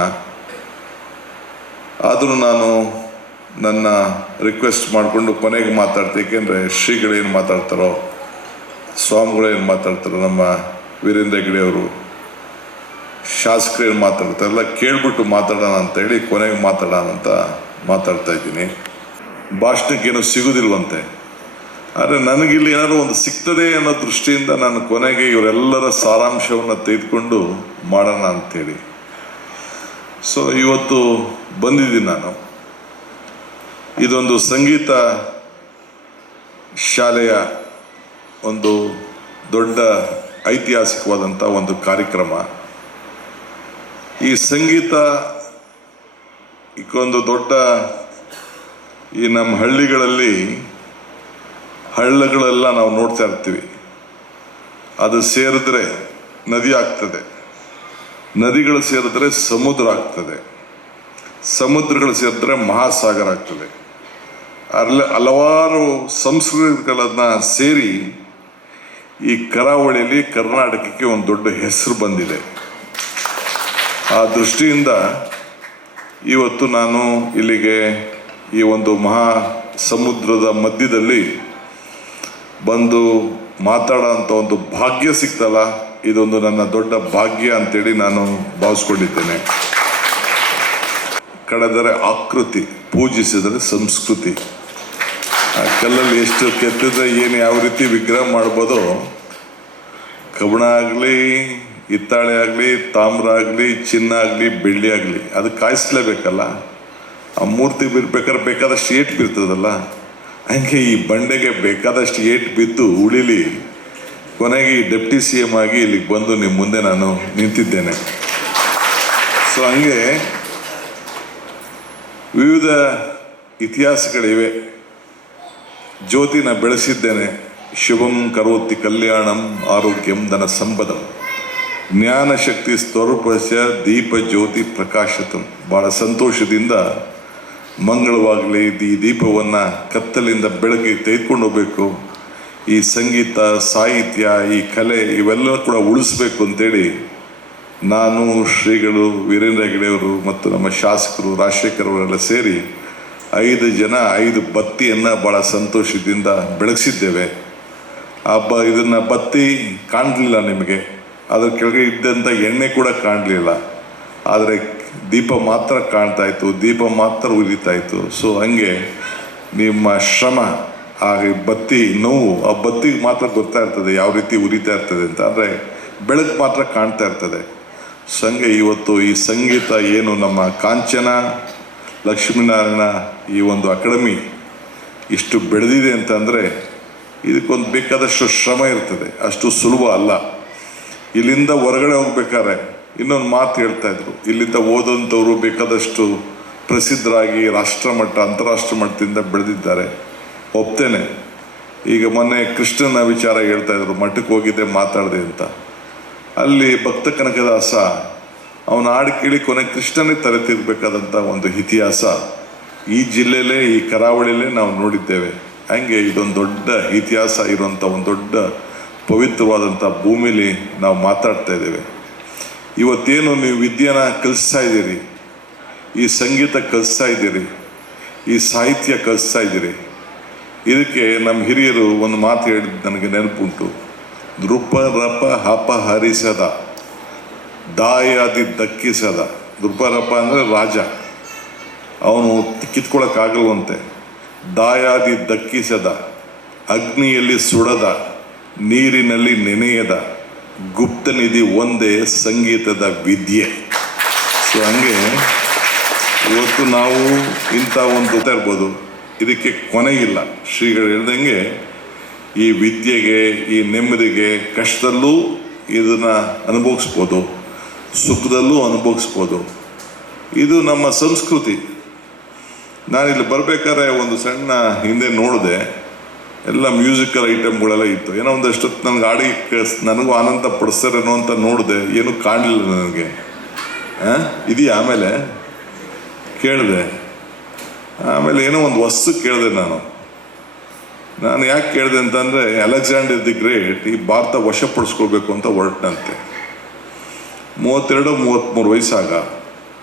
ಆದರೂ ನಾನು ನನ್ನ ರಿಕ್ವೆಸ್ಟ್ ಮಾಡಿಕೊಂಡು ಕೊನೆಗೆ ಮಾತಾಡ್ತೆ. ಏಕೆಂದರೆ ಶ್ರೀಗಳೇನು ಮಾತಾಡ್ತಾರೋ, ಸ್ವಾಮಿಗಳೇನು ಮಾತಾಡ್ತಾರೋ, ನಮ್ಮ ವೀರೇಂದ್ರ ಹೆಗ್ಗಡೆ ಅವರು, ಶಾಸಕರೇನು ಮಾತಾಡ್ತಾರೆ ಎಲ್ಲ ಕೇಳ್ಬಿಟ್ಟು ಮಾತಾಡೋಣ ಅಂತೇಳಿ ಕೊನೆಗೆ ಮಾತಾಡೋಣ ಅಂತ ಮಾತಾಡ್ತಾ ಇದ್ದೀನಿ. ಭಾಷಣಕ್ಕೇನು ಸಿಗೋದಿಲ್ವಂತೆ. ಆದರೆ ನನಗಿಲ್ಲಿ ಏನಾದರೂ ಒಂದು ಸಿಗ್ತದೆ ಅನ್ನೋ ದೃಷ್ಟಿಯಿಂದ ನಾನು ಕೊನೆಗೆ ಇವರೆಲ್ಲರ ಸಾರಾಂಶವನ್ನು ತೆಗೆದುಕೊಂಡು ಮಾಡೋಣ ಅಂಥೇಳಿ ಸೊ ಇವತ್ತು ಬಂದಿದ್ದೀನಿ ನಾನು. ಇದೊಂದು ಸಂಗೀತ ಶಾಲೆಯ ಒಂದು ದೊಡ್ಡ ಐತಿಹಾಸಿಕವಾದಂಥ ಒಂದು ಕಾರ್ಯಕ್ರಮ. ಈ ಸಂಗೀತ ಒಂದು ದೊಡ್ಡ ಈ ನಮ್ಮ ಹಳ್ಳಿಗಳಲ್ಲಿ ಹಳ್ಳಗಳೆಲ್ಲ ನಾವು ನೋಡ್ತಾ ಇರ್ತೀವಿ. ಅದು ಸೇರಿದ್ರೆ ನದಿ ಆಗ್ತದೆ, ನದಿಗಳು ಸೇರಿದ್ರೆ ಸಮುದ್ರ ಆಗ್ತದೆ, ಸಮುದ್ರಗಳು ಸೇರಿದ್ರೆ ಮಹಾಸಾಗರ ಆಗ್ತದೆ. ಅಲ್ಲಿ ಹಲವಾರು ಸಂಸ್ಕೃತಿಗಳನ್ನು ಸೇರಿ ಈ ಕರಾವಳಿಯಲ್ಲಿ ಕರ್ನಾಟಕಕ್ಕೆ ಒಂದು ದೊಡ್ಡ ಹೆಸರು ಬಂದಿದೆ. ಆ ದೃಷ್ಟಿಯಿಂದ ಇವತ್ತು ನಾನು ಇಲ್ಲಿಗೆ ಈ ಒಂದು ಮಹಾ ಸಮುದ್ರದ ಮಧ್ಯದಲ್ಲಿ ಬಂದು ಮಾತಾಡೋ ಅಂಥ ಒಂದು ಭಾಗ್ಯ ಸಿಕ್ತಲ್ಲ, ಇದೊಂದು ನನ್ನ ದೊಡ್ಡ ಭಾಗ್ಯ ಅಂತೇಳಿ ನಾನು ಭಾವಿಸ್ಕೊಂಡಿದ್ದೇನೆ. ಕಳೆದರೆ ಆಕೃತಿ, ಪೂಜಿಸಿದರೆ ಸಂಸ್ಕೃತಿ. ಆ ಕಲ್ಲಲ್ಲಿ ಎಷ್ಟು ಕೆತ್ತಿದ್ರೆ ಏನು ಯಾವ ರೀತಿ ವಿಗ್ರಹ ಮಾಡ್ಬೋದೋ, ಕಬ್ಬಣ ಆಗಲಿ, ಹಿತ್ತಾಳೆ ಆಗಲಿ, ತಾಮ್ರ ಆಗಲಿ, ಚಿನ್ನ ಆಗಲಿ, ಬೆಳ್ಳಿ ಆಗಲಿ, ಅದು ಕಾಯಿಸ್ಲೇಬೇಕಲ್ಲ. ಆ ಮೂರ್ತಿ ಬಿರ್ಬೇಕಾದ್ರೆ ಬೇಕಾದಷ್ಟು ಏಟು ಬಿರ್ತದಲ್ಲ, ಹಂಗೆ ಈ ಬಂಡೆಗೆ ಬೇಕಾದಷ್ಟು ಏಟು ಬಿದ್ದು ಉಳಿಲಿ ಕೊನೆಗೆ ಈ ಡೆಪ್ಟಿ CM ಆಗಿ ಇಲ್ಲಿಗೆ ಬಂದು ನಿಮ್ಮ ಮುಂದೆ ನಾನು ನಿಂತಿದ್ದೇನೆ. ಸೊ ಹಂಗೆ ವಿವಿಧ ಇತಿಹಾಸಗಳಿವೆ. ಜ್ಯೋತಿನ ಬೆಳೆಸಿದ್ದೇನೆ. ಶುಭಂ ಕರೋತಿ ಕಲ್ಯಾಣಂ ಆರೋಗ್ಯಂ ಧನ ಸಂಪದಂ ಜ್ಞಾನಶಕ್ತಿ ಸ್ವರೂಪಸ್ಯ ದೀಪ ಜ್ಯೋತಿ ಪ್ರಕಾಶತಂ. ಭಾಳ ಸಂತೋಷದಿಂದ ಮಂಗಳವಾಗಲಿ ಈ ದೀಪವನ್ನು ಕತ್ತಲಿಂದ ಬೆಳಗ್ಗೆ ತೆಗೆದುಕೊಂಡು ಹೋಗಬೇಕು. ಈ ಸಂಗೀತ, ಸಾಹಿತ್ಯ, ಈ ಕಲೆ ಇವೆಲ್ಲ ಕೂಡ ಉಳಿಸ್ಬೇಕು ಅಂತೇಳಿ ನಾನು, ಶ್ರೀಗಳು, ವೀರೇಂದ್ರ ಹೆಗಡೆಯವರು ಮತ್ತು ನಮ್ಮ ಶಾಸಕರು ರಾಜಶೇಖರ್ ಅವರೆಲ್ಲ ಸೇರಿ 5 ಜನ 5 ಬತ್ತಿಯನ್ನು ಭಾಳ ಸಂತೋಷದಿಂದ ಬೆಳಗಿಸಿದ್ದೇವೆ. ಇದನ್ನು ಬತ್ತಿ ಕಾಣಲಿಲ್ಲ ನಿಮಗೆ, ಅದ್ರ ಕೆಳಗೆ ಇದ್ದಂಥ ಎಣ್ಣೆ ಕೂಡ ಕಾಣಲಿಲ್ಲ, ಆದರೆ ದೀಪ ಮಾತ್ರ ಕಾಣ್ತಾ ಇತ್ತು, ದೀಪ ಮಾತ್ರ ಉರಿತಾ ಇತ್ತು. ಸೊ ಹಂಗೆ ನಿಮ್ಮ ಶ್ರಮ, ಆ ಬತ್ತಿ ನೋವು, ಆ ಬತ್ತಿಗೆ ಮಾತ್ರ ಗೊತ್ತಾ ಇರ್ತದೆ ಯಾವ ರೀತಿ ಉರಿತಾ ಇರ್ತದೆ ಅಂತ, ಅಂದರೆ ಬೆಳಕು ಮಾತ್ರ ಕಾಣ್ತಾ ಇರ್ತದೆ. ಸೊ ಹಂಗೆ ಇವತ್ತು ಈ ಸಂಗೀತ ಏನು ನಮ್ಮ ಕಾಂಚನ ಲಕ್ಷ್ಮೀನಾರಾಯಣ ಈ ಒಂದು ಅಕಾಡೆಮಿ ಇಷ್ಟು ಬೆಳೆದಿದೆ ಅಂತಂದರೆ ಇದಕ್ಕೊಂದು ಬೇಕಾದಷ್ಟು ಶ್ರಮ ಇರ್ತದೆ, ಅಷ್ಟು ಸುಲಭ ಅಲ್ಲ. ಇಲ್ಲಿಂದ ಹೊರಗಡೆ ಹೋಗ್ಬೇಕಾದ್ರೆ ಇನ್ನೊಂದು ಮಾತು ಹೇಳ್ತಾ ಇದ್ರು, ಇಲ್ಲಿಂದ ಓದಂಥವರು ಬೇಕಾದಷ್ಟು ಪ್ರಸಿದ್ಧರಾಗಿ ರಾಷ್ಟ್ರಮಟ್ಟ ಅಂತಾರಾಷ್ಟ್ರ ಮಟ್ಟದಿಂದ ಬೆಳೆದಿದ್ದಾರೆ, ಒಪ್ತೇನೆ. ಈಗ ಮೊನ್ನೆ ಕೃಷ್ಣನ ವಿಚಾರ ಹೇಳ್ತಾ ಇದ್ರು, ಮಠಕ್ಕೆ ಹೋಗಿದ್ದೆ ಮಾತಾಡಿದೆ ಅಂತ. ಅಲ್ಲಿ ಭಕ್ತ ಕನಕದಾಸ ಅವನ ಹಾಡು ಕೇಳಿ ಕೊನೆ ಕೃಷ್ಣನೇ ತಲೆ ತಿರ್ಬೇಕಾದಂಥ ಒಂದು ಇತಿಹಾಸ ಈ ಜಿಲ್ಲೆಯಲ್ಲೇ, ಈ ಕರಾವಳಿಯಲ್ಲೇ ನಾವು ನೋಡಿದ್ದೇವೆ. ಹಂಗೆ ಇದೊಂದು ದೊಡ್ಡ ಇತಿಹಾಸ ಇರುವಂಥ ಒಂದು ದೊಡ್ಡ ಪವಿತ್ರವಾದಂಥ ಭೂಮಿಲಿ ನಾವು ಮಾತಾಡ್ತಾ ಇದ್ದೇವೆ. ಇವತ್ತೇನು ನೀವು ವಿದ್ಯೆನ ಕಲಿಸ್ತಾ ಇದ್ದೀರಿ, ಈ ಸಂಗೀತ ಕಲಿಸ್ತಾ ಇದ್ದೀರಿ, ಈ ಸಾಹಿತ್ಯ ಕಲಿಸ್ತಾ ಇದ್ದೀರಿ, ಇದಕ್ಕೆ ನಮ್ಮ ಹಿರಿಯರು ಒಂದು ಮಾತು ಹೇಳಿದ್ದು ನನಗೆ ನೆನಪುಂಟು. ದೃಪರಪ ಅಪಹರಿಸದ ದಾಯಾದಿ ದಕ್ಕಿಸದ. ದೃಪರಪ ಅಂದರೆ ರಾಜ, ಅವನು ಕಿತ್ಕೊಳ್ಳೋಕ್ಕಾಗಲ್ವಂತೆ. ದಾಯಾದಿ ದಕ್ಕಿಸದ, ಅಗ್ನಿಯಲ್ಲಿ ಸುಡದ, ನೀರಿನಲ್ಲಿ ನೆನೆಯದ, ಗುಪ್ತ ನಿಧಿ ಒಂದೇ ಸಂಗೀತದ ವಿದ್ಯೆ. ಸೊ ಹಂಗೆ ಇವತ್ತು ನಾವು ಇಂಥ ಒಂದು ಇರ್ಬೋದು, ಇದಕ್ಕೆ ಕೊನೆ ಇಲ್ಲ. ಶ್ರೀಗಳು ಹೇಳ್ದಂಗೆ ಈ ವಿದ್ಯೆಗೆ, ಈ ನೆಮ್ಮದಿಗೆ, ಕಷ್ಟದಲ್ಲೂ ಇದನ್ನು ಅನುಭವಿಸ್ಬೋದು, ಸುಖದಲ್ಲೂ ಅನುಭವಿಸ್ಬೋದು. ಇದು ನಮ್ಮ ಸಂಸ್ಕೃತಿ. ನಾನಿಲ್ಲಿ ಬರಬೇಕಾದ್ರೆ ಒಂದು ಸಣ್ಣ ಹಿಂದೆ ನೋಡಿದೆ, ಎಲ್ಲ ಮ್ಯೂಸಿಕಲ್ ಐಟಮ್ಗಳೆಲ್ಲ ಇತ್ತು. ಏನೋ ಒಂದಷ್ಟು ನನಗೆ ಆಡಿ ನನಗೂ ಆನಂದ ಪಡಿಸ್ತಾರೇನೋ ಅಂತ ನೋಡಿದೆ, ಏನೂ ಕಾಣಲಿಲ್ಲ ನನಗೆ. ಇದೆಯಾ? ಆಮೇಲೆ ಕೇಳಿದೆ, ಆಮೇಲೆ ಏನೋ ಒಂದು ವಸ್ತು ಕೇಳಿದೆ ನಾನು ಯಾಕೆ ಕೇಳಿದೆ ಅಂತಂದರೆ, ಅಲೆಕ್ಸಾಂಡರ್ ದಿ ಗ್ರೇಟ್ ಈ ಭಾರತ ವಶಪಡಿಸ್ಕೋಬೇಕು ಅಂತ ಹೊರಟಂತೆ. 32-33 ವಯಸ್ಸಾಗ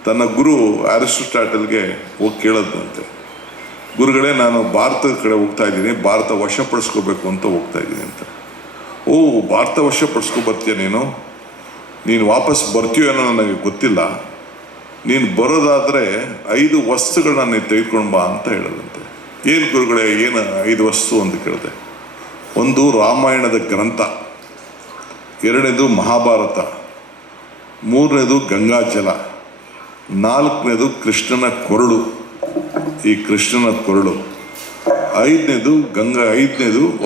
ತನ್ನ ಗುರು ಅರಿಸ್ಟಾಟಲ್ಗೆ ಹೋಗಿ ಕೇಳೋದಂತೆ, ಗುರುಗಳೇ ನಾನು ಭಾರತದ ಕಡೆ ಹೋಗ್ತಾ ಇದ್ದೀನಿ, ಭಾರತ ವಶಪಡಿಸ್ಕೋಬೇಕು ಅಂತ ಹೋಗ್ತಾ ಇದ್ದೀನಿ ಅಂತ. ಓ, ಭಾರತ ವಶಪಡಿಸ್ಕೊ ಬರ್ತೀಯ ನೀನು ವಾಪಸ್ ಬರ್ತೀಯೋ ಏನೋ ನನಗೆ ಗೊತ್ತಿಲ್ಲ, ನೀನು ಬರೋದಾದರೆ 5 ವಸ್ತುಗಳನ್ನ ನೀನು ತೆಗೆದುಕೊಂಡು ಬಾ ಅಂತ ಹೇಳೋದಂತೆ. ಏನು ಗುರುಗಳೇ, ಏನು 5 ವಸ್ತು ಅಂತ ಕೇಳಿದೆ. ಒಂದು ರಾಮಾಯಣದ ಗ್ರಂಥ, ಎರಡನೇದು ಮಹಾಭಾರತ, ಮೂರನೇದು ಗಂಗಾಜಲ, ನಾಲ್ಕನೇದು ಕೃಷ್ಣನ ಕೊರಳು, ಈ ಕೃಷ್ಣನ ಕೊರಳು, ಐದನೇದು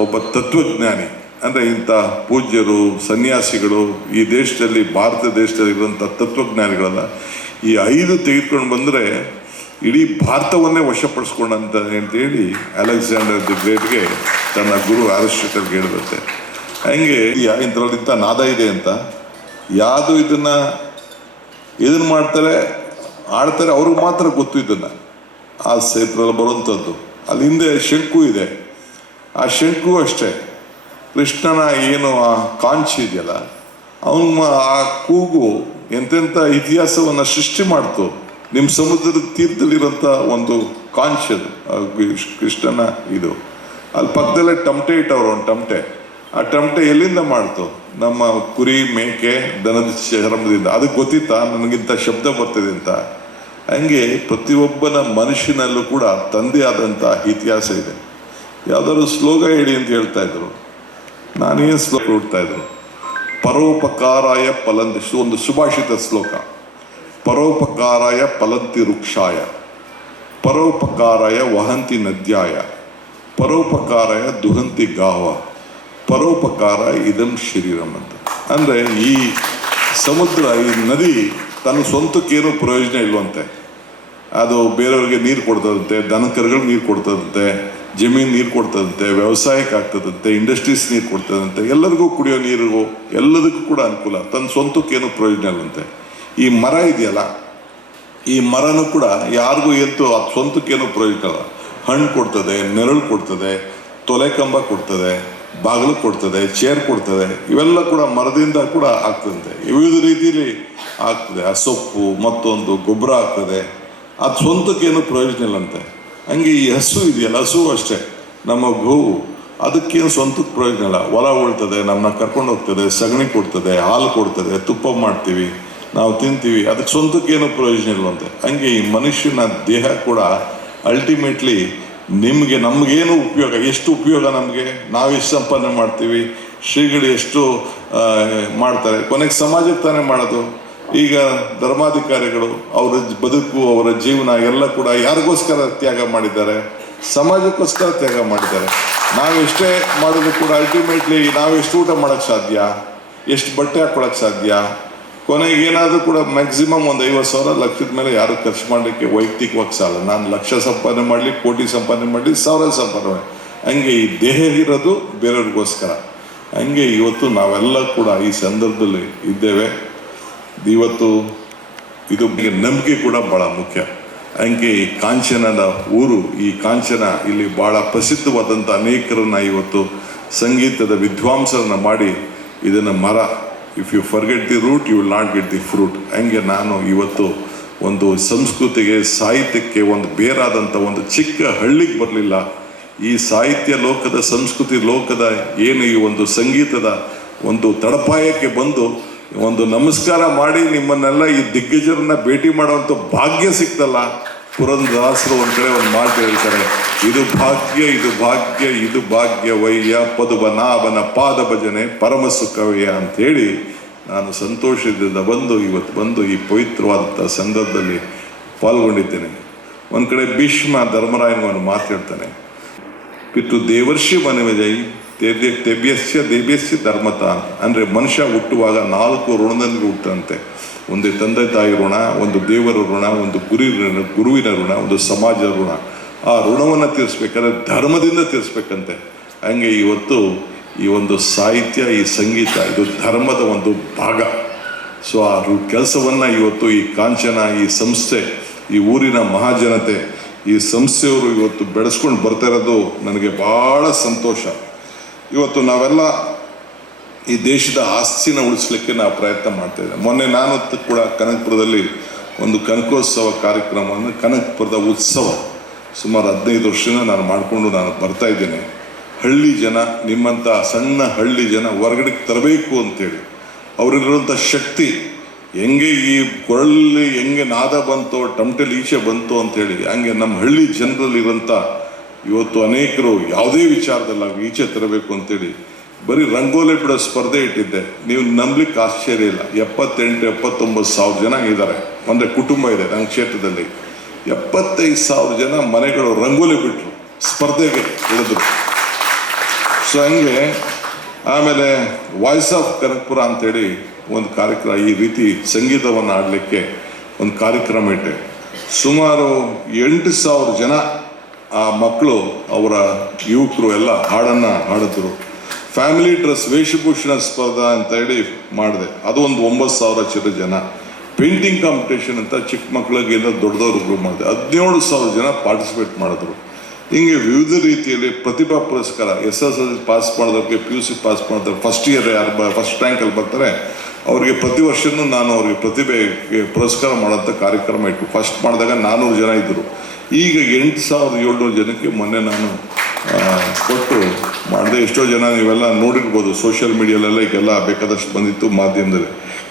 ಒಬ್ಬ ತತ್ವಜ್ಞಾನಿ. ಅಂದರೆ ಇಂಥ ಪೂಜ್ಯರು, ಸನ್ಯಾಸಿಗಳು ಈ ದೇಶದಲ್ಲಿ, ಭಾರತ ದೇಶದಲ್ಲಿ ಇರುವಂಥ ತತ್ವಜ್ಞಾನಿಗಳನ್ನ ಈ 5 ತೆಗೆದುಕೊಂಡು ಬಂದರೆ ಇಡೀ ಭಾರತವನ್ನೇ ವಶಪಡಿಸ್ಕೊಂಡಂತ ಅಂತೇಳಿ ಅಲೆಕ್ಸಾಂಡರ್ ದಿ ಗ್ರೇಟ್ಗೆ ತನ್ನ ಗುರು ಅರಿಸ್ಟಾಟಲ್ಗೆ ಹೇಳಿರುತ್ತೆ. ಹಂಗೆ ಇಂಥದ್ರಲ್ಲಿಂಥ ನಾದ ಇದೆ ಅಂತ ಯಾವುದು ಇದನ್ನು ಮಾಡ್ತಾರೆ, ಆಡ್ತಾರೆ, ಅವ್ರಿಗೆ ಮಾತ್ರ ಗೊತ್ತು ಇದನ್ನು. ಆ ಕ್ಷೇತ್ರದಲ್ಲಿ ಬರುವಂಥದ್ದು. ಅಲ್ಲಿ ಹಿಂದೆ ಶಂಕು ಇದೆ, ಆ ಶಂಕು ಅಷ್ಟೇ ಕೃಷ್ಣನ ಏನು ಆ ಕಾಂಚಿ ಇದೆಯಲ್ಲ, ಅವನ ಆ ಕೂಗು ಎಂತೆಂಥ ಇತಿಹಾಸವನ್ನು ಸೃಷ್ಟಿ ಮಾಡ್ತು. ನಿಮ್ಮ ಸಮುದ್ರದ ತೀರ್ಥದಲ್ಲಿರೋಂಥ ಒಂದು ಕಾಂಚ್ ಅದು ಕೃಷ್ಣನ ಇದು. ಅಲ್ಲಿ ಪಕ್ಕದಲ್ಲೇ ಟಮಟೆ ಇಟ್ಟವ್ರು, ಒಂದು ಟಮಟೆ. ಆ ಟಮಟೆ ಎಲ್ಲಿಂದ ಮಾಡ್ತು? ನಮ್ಮ ಕುರಿ, ಮೇಕೆ, ದನದ ಚರ್ಮದಿಂದ. ಅದಕ್ಕೆ ಗೊತ್ತಿತ್ತಾ ನನಗಿಂತ ಶಬ್ದ ಬರ್ತಿದೆ ಅಂತ? ಹಂಗೆ ಪ್ರತಿಯೊಬ್ಬನ ಮನುಷ್ಯನಲ್ಲೂ ಕೂಡ ತಂದೆ ಆದಂಥ ಇತಿಹಾಸ ಇದೆ. ಯಾವುದಾದ್ರು ಶ್ಲೋಕ ಹೇಳಿ ಅಂತ ಹೇಳ್ತಾ ಇದ್ರು, ನಾನೇನು ಶ್ಲೋಕ ಹುಡ್ತಾ ಇದ್ರು? ಪರೋಪಕಾರಾಯ ಫಲಂತಿ, ಒಂದು ಸುಭಾಷಿತ ಶ್ಲೋಕ. ಪರೋಪಕಾರಾಯ ಫಲಂತಿ ವೃಕ್ಷಾಯ, ಪರೋಪಕಾರಾಯ ವಹಂತಿ ನದ್ಯಾಯ, ಪರೋಪಕಾರಾಯ ದುಹಂತಿ ಗಾವ, ಪರೋಪಕಾರ ಇದಂ ಶರೀರಂ ಅಂತ. ಅಂದರೆ ಈ ಸಮುದ್ರ, ಈ ನದಿ ತನ್ನ ಸ್ವಂತಕ್ಕೇನು ಪ್ರಯೋಜನ ಇಲ್ವಂತೆ. ಅದು ಬೇರೆಯವ್ರಿಗೆ ನೀರು ಕೊಡ್ತದಂತೆ, ದನಕರುಗಳಿಗೆ ನೀರು ಕೊಡ್ತದಂತೆ, ಜಮೀನು ನೀರು ಕೊಡ್ತದಂತೆ, ವ್ಯವಸಾಯಕ್ಕೆ ಆಗ್ತದಂತೆ, ಇಂಡಸ್ಟ್ರೀಸ್ ನೀರು ಕೊಡ್ತದಂತೆ, ಎಲ್ಲರಿಗೂ ಕುಡಿಯೋ ನೀರಿಗೂ ಎಲ್ಲದಕ್ಕೂ ಕೂಡ ಅನುಕೂಲ. ತನ್ನ ಸ್ವಂತಕ್ಕೇನು ಪ್ರಯೋಜನ ಇಲ್ಲಂತೆ. ಈ ಮರ ಇದೆಯಲ್ಲ, ಈ ಮರನೂ ಕೂಡ ಯಾರಿಗೂ ಎದ್ದು ಅದು ಸ್ವಂತಕ್ಕೇನು ಪ್ರಯೋಜನ ಇಲ್ಲ. ಹಣ್ಣು ಕೊಡ್ತದೆ, ನೆರಳು ಕೊಡ್ತದೆ, ತೊಲೆ ಕಂಬ ಕೊಡ್ತದೆ, ಬಾಗಿಲು ಕೊಡ್ತದೆ, ಚೇರ್ ಕೊಡ್ತದೆ. ಇವೆಲ್ಲ ಕೂಡ ಮರದಿಂದ ಕೂಡ ಆಗ್ತದಂತೆ, ವಿವಿಧ ರೀತಿಯಲ್ಲಿ ಆಗ್ತದೆ. ಆ ಸೊಪ್ಪು ಮತ್ತೊಂದು ಗೊಬ್ಬರ ಆಗ್ತದೆ, ಅದು ಸ್ವಂತಕ್ಕೇನು ಪ್ರಯೋಜನ ಇಲ್ಲಂತೆ. ಹಂಗೆ ಈ ಹಸು ಇದೆಯಲ್ಲ, ಹಸು ಅಷ್ಟೇ, ನಮ್ಮ ಗೋವು, ಅದಕ್ಕೇನು ಸ್ವಂತಕ್ಕೆ ಪ್ರಯೋಜನ ಇಲ್ಲ. ಹೊಲ ಉಳ್ತದೆ, ನಮ್ಮನ್ನ ಕರ್ಕೊಂಡು ಹೋಗ್ತದೆ, ಸಗಣಿ ಕೊಡ್ತದೆ, ಹಾಲು ಕೊಡ್ತದೆ, ತುಪ್ಪ ಮಾಡ್ತೀವಿ, ನಾವು ತಿಂತೀವಿ, ಅದಕ್ಕೆ ಸ್ವಂತಕ್ಕೇನು ಪ್ರಯೋಜನ ಇಲ್ವಂತೆ. ಹಂಗೆ ಈ ಮನುಷ್ಯನ ದೇಹ ಕೂಡ ಅಲ್ಟಿಮೇಟ್ಲಿ ನಮಗೇನು ಉಪಯೋಗ, ಎಷ್ಟು ಉಪಯೋಗ ನಮಗೆ, ನಾವು ಎಷ್ಟು ಸಂಪಾದನೆ ಮಾಡ್ತೀವಿ, ಶ್ರೀಗಳು ಎಷ್ಟು ಮಾಡ್ತಾರೆ, ಕೊನೆಗೆ ಸಮಾಜಕ್ಕೆ ತಾನೇ ಮಾಡೋದು. ಈಗ ಧರ್ಮಾಧಿಕಾರಿಗಳು ಅವರ ಬದುಕು, ಅವರ ಜೀವನ ಎಲ್ಲ ಕೂಡ ಯಾರಿಗೋಸ್ಕರ ತ್ಯಾಗ ಮಾಡಿದ್ದಾರೆ? ಸಮಾಜಕ್ಕೋಸ್ಕರ ತ್ಯಾಗ ಮಾಡಿದ್ದಾರೆ. ನಾವೆಷ್ಟೇ ಮಾಡೋದು ಕೂಡ ಅಲ್ಟಿಮೇಟ್ಲಿ ನಾವೆಷ್ಟು ಊಟ ಮಾಡೋಕ್ಕೆ ಸಾಧ್ಯ, ಎಷ್ಟು ಬಟ್ಟೆ ಹಾಕ್ಕೊಳಕ್ಕೆ ಸಾಧ್ಯ, ಕೊನೆಗೆ ಏನಾದರೂ ಕೂಡ ಮ್ಯಾಕ್ಸಿಮಮ್ ಒಂದು 50,000 ಲಕ್ಷದ ಮೇಲೆ ಯಾರು ಖರ್ಚು ಮಾಡಲಿಕ್ಕೆ ವೈಯಕ್ತಿಕವಾಗಿ ಸಾಲ. ನಾನು ಲಕ್ಷ ಸಂಪಾದನೆ ಮಾಡಲಿ, ಕೋಟಿ ಸಂಪಾದನೆ ಮಾಡಲಿ, 1,000 ಸಂಪಾದನೆ ಮಾಡಿ, ಹಂಗೆ ಈ ದೇಹ ಇರೋದು ಬೇರೆಯವ್ರಿಗೋಸ್ಕರ. ಹಂಗೆ ಇವತ್ತು ನಾವೆಲ್ಲ ಕೂಡ ಈ ಸಂದರ್ಭದಲ್ಲಿ ಇದ್ದೇವೆ. ಇವತ್ತು ಇದು ನಂಬಿಕೆ ಕೂಡ ಭಾಳ ಮುಖ್ಯ. ಹಂಗೆ ಈ ಕಾಂಚನದ ಊರು, ಈ ಕಾಂಚನ ಇಲ್ಲಿ ಭಾಳ ಪ್ರಸಿದ್ಧವಾದಂಥ ಅನೇಕರನ್ನು ಇವತ್ತು ಸಂಗೀತದ ವಿದ್ವಾಂಸರನ್ನು ಮಾಡಿ ಇದನ್ನು ಮರ, if you forget the root you will not get the fruit. ಹಂಗೆ ನಾನು ಇವತ್ತು ಒಂದು ಸಂಸ್ಕೃತಿಗೆ, ಸಾಹಿತ್ಯಕ್ಕೆ ಒಂದು ಬೇರಾದಂಥ ಒಂದು ಚಿಕ್ಕ ಹಳ್ಳಿಗೆ ಬರಲಿಲ್ಲ. ಈ ಸಾಹಿತ್ಯ ಲೋಕದ, ಸಂಸ್ಕೃತಿ ಲೋಕದ ಏನು ಈ ಒಂದು ಸಂಗೀತದ ಒಂದು ತಳಪಾಯಕ್ಕೆ ಬಂದು ಒಂದು ನಮಸ್ಕಾರ ಮಾಡಿ ನಿಮ್ಮನ್ನೆಲ್ಲ ಈ ದಿಗ್ಗಜರನ್ನ ಭೇಟಿ ಮಾಡುವಂಥ ಭಾಗ್ಯ ಸಿಕ್ತಲ್ಲ. ಪುರಂದರದಾಸರು ಒಂದು ಕಡೆ ಒಂದು ಮಾತು ಹೇಳ್ತಾರೆ, ಇದು ಭಾಗ್ಯ, ಇದು ಭಾಗ್ಯ, ಇದು ಭಾಗ್ಯವಯ್ಯ, ಪದುಬನಾಭನ ಪಾದ ಭಜನೆ ಪರಮ ಸುಖವಯ್ಯ ಅಂಥೇಳಿ ನಾನು ಸಂತೋಷದಿಂದ ಇವತ್ತು ಬಂದು ಈ ಪವಿತ್ರವಾದಂಥ ಸಂದರ್ಭದಲ್ಲಿ ಪಾಲ್ಗೊಂಡಿದ್ದೇನೆ. ಒಂದು ಕಡೆ ಭೀಷ್ಮ ಧರ್ಮರಾಯನಿಗೆ ಮಾತು ಹೇಳ್ತಾನೆ, ಪಿತೃ ದೇವರ್ಷಿ ಮನವಿಜೈ ದೇವ್ಯಸ್ಯ ಧರ್ಮತ ಅಂತ. ಅಂದರೆ ಮನುಷ್ಯ ಹುಟ್ಟುವಾಗ 4 ಋಣದೊಂದಿಗೆ ಹುಟ್ಟಂತೆ. ಒಂದು ತಂದೆ ತಾಯಿ ಋಣ, ಒಂದು ದೇವರ ಋಣ, ಒಂದು ಗುರುವಿನ ಋಣ, ಒಂದು ಸಮಾಜದ ಋಣ. ಆ ಋಣವನ್ನು ತೀರಿಸ್ಬೇಕಾದ್ರೆ ಧರ್ಮದಿಂದ ತೀರಿಸ್ಬೇಕಂತೆ. ಹಂಗೆ ಇವತ್ತು ಈ ಒಂದು ಸಾಹಿತ್ಯ, ಈ ಸಂಗೀತ, ಇದು ಧರ್ಮದ ಒಂದು ಭಾಗ. ಸೊ ಆ ಕೆಲಸವನ್ನು ಇವತ್ತು ಈ ಕಾಂಚನ, ಈ ಸಂಸ್ಥೆ, ಈ ಊರಿನ ಮಹಾಜನತೆ, ಈ ಸಂಸ್ಥೆಯವರು ಇವತ್ತು ಬೆಳೆಸ್ಕೊಂಡು ಬರ್ತಾ ಇರೋದು ನನಗೆ ಭಾಳ ಸಂತೋಷ. ಇವತ್ತು ನಾವೆಲ್ಲ ಈ ದೇಶದ ಆಸ್ತಿನ ಉಳಿಸ್ಲಿಕ್ಕೆ ನಾವು ಪ್ರಯತ್ನ ಮಾಡ್ತಾಯಿದ್ದೇವೆ. ಮೊನ್ನೆ ನಾನು ಕೂಡ ಕನಕಪುರದಲ್ಲಿ ಒಂದು ಕನಕೋತ್ಸವ ಕಾರ್ಯಕ್ರಮವನ್ನು, ಕನಕಪುರದ ಉತ್ಸವ ಸುಮಾರು 15 ವರ್ಷದಿಂದ ನಾನು ಮಾಡಿಕೊಂಡು ನಾನು ಬರ್ತಾ ಇದ್ದೇನೆ. ಹಳ್ಳಿ ಜನ, ನಿಮ್ಮಂಥ ಸಣ್ಣ ಹಳ್ಳಿ ಜನ ಹೊರಗಡೆಗೆ ತರಬೇಕು ಅಂತೇಳಿ, ಅವರಿರುವಂಥ ಶಕ್ತಿ ಹೆಂಗೆ ಈ ಕೊರಳಲ್ಲಿ ಹೆಂಗೆ ನಾದ ಬಂತೋ, ಟಮಟೆಲಿ ಈಚೆ ಬಂತು ಅಂಥೇಳಿ, ಹಂಗೆ ನಮ್ಮ ಹಳ್ಳಿ ಜನರಲ್ಲಿರೋಂಥ ಇವತ್ತು ಅನೇಕರು ಯಾವುದೇ ವಿಚಾರದಲ್ಲಾಗಿ ಈಚೆ ತರಬೇಕು ಅಂತೇಳಿ ಬರೀ ರಂಗೋಲಿ ಬಿಡೋ ಸ್ಪರ್ಧೆ ಇಟ್ಟಿದ್ದೆ. ನೀವು ನಂಬಲಿಕ್ಕೆ ಆಶ್ಚರ್ಯ ಇಲ್ಲ, 78-79,000 ಜನ ಇದ್ದಾರೆ. ಅಂದರೆ ಕುಟುಂಬ ಇದೆ ನನ್ನ ಕ್ಷೇತ್ರದಲ್ಲಿ. 75,000 ಜನ ಮನೆಗಳು ರಂಗೋಲಿ ಬಿಟ್ಟರು, ಸ್ಪರ್ಧೆಗೆ ಇಳಿದ್ರು. ಸೊ ಹಂಗೆ ಆಮೇಲೆ ವಾಯ್ಸ್ ಆಫ್ ಕನಕಪುರ ಅಂತೇಳಿ ಒಂದು ಕಾರ್ಯಕ್ರಮ, ಈ ರೀತಿ ಸಂಗೀತವನ್ನು ಆಡಲಿಕ್ಕೆ ಒಂದು ಕಾರ್ಯಕ್ರಮ ಇಟ್ಟೆ. ಸುಮಾರು 8,000 ಜನ ಆ ಮಕ್ಕಳು, ಅವರ ಯುವಕರು ಎಲ್ಲ ಹಾಡನ್ನು ಹಾಡಿದ್ರು. ಫ್ಯಾಮಿಲಿ ಡ್ರೆಸ್ ವೇಷಭೂಷಣ ಸ್ಪರ್ಧಾ ಅಂತ ಹೇಳಿ ಮಾಡಿದೆ, ಅದು ಒಂದು 9,000 ಜನ. ಪೇಂಟಿಂಗ್ ಕಾಂಪಿಟೇಷನ್ ಅಂತ ಚಿಕ್ಕ ಮಕ್ಕಳಿಗೆಲ್ಲ ದೊಡ್ಡದವ್ರಿಗೂ ಮಾಡಿದೆ, 17,000 ಜನ ಪಾರ್ಟಿಸಿಪೇಟ್ ಮಾಡಿದ್ರು. ಹಿಂಗೆ ವಿವಿಧ ರೀತಿಯಲ್ಲಿ ಪ್ರತಿಭಾ ಪುರಸ್ಕಾರ, SSLC ಪಾಸ್ ಮಾಡಿದವ್ರಿಗೆ, PUC ಪಾಸ್ ಮಾಡಿದವ್ರು, ಫಸ್ಟ್ ಇಯರ್ ಯಾರು ಫಸ್ಟ್ ರ್ಯಾಂಕಲ್ಲಿ ಬರ್ತಾರೆ ಅವರಿಗೆ ಪ್ರತಿ ವರ್ಷವೂ ನಾನು ಅವರಿಗೆ ಪ್ರತಿಭೆಗೆ ಪುರಸ್ಕಾರ ಮಾಡೋಂಥ ಕಾರ್ಯಕ್ರಮ ಇಟ್ಟು ಫಸ್ಟ್ ಮಾಡಿದಾಗ 400 ಜನ ಇದ್ದರು. ಈಗ 8,700 ಜನಕ್ಕೆ ಮೊನ್ನೆ ನಾನು ಕೊಟ್ಟು ಮಾಡಿದೆ. ಎಷ್ಟೋ ಜನ ನೀವೆಲ್ಲ ನೋಡಿರ್ಬೋದು ಸೋಷಿಯಲ್ ಮೀಡಿಯಾಲೆಲ್ಲ, ಈಗೆಲ್ಲ ಬೇಕಾದಷ್ಟು ಬಂದಿತ್ತು ಮಾಧ್ಯಮದಲ್ಲಿ.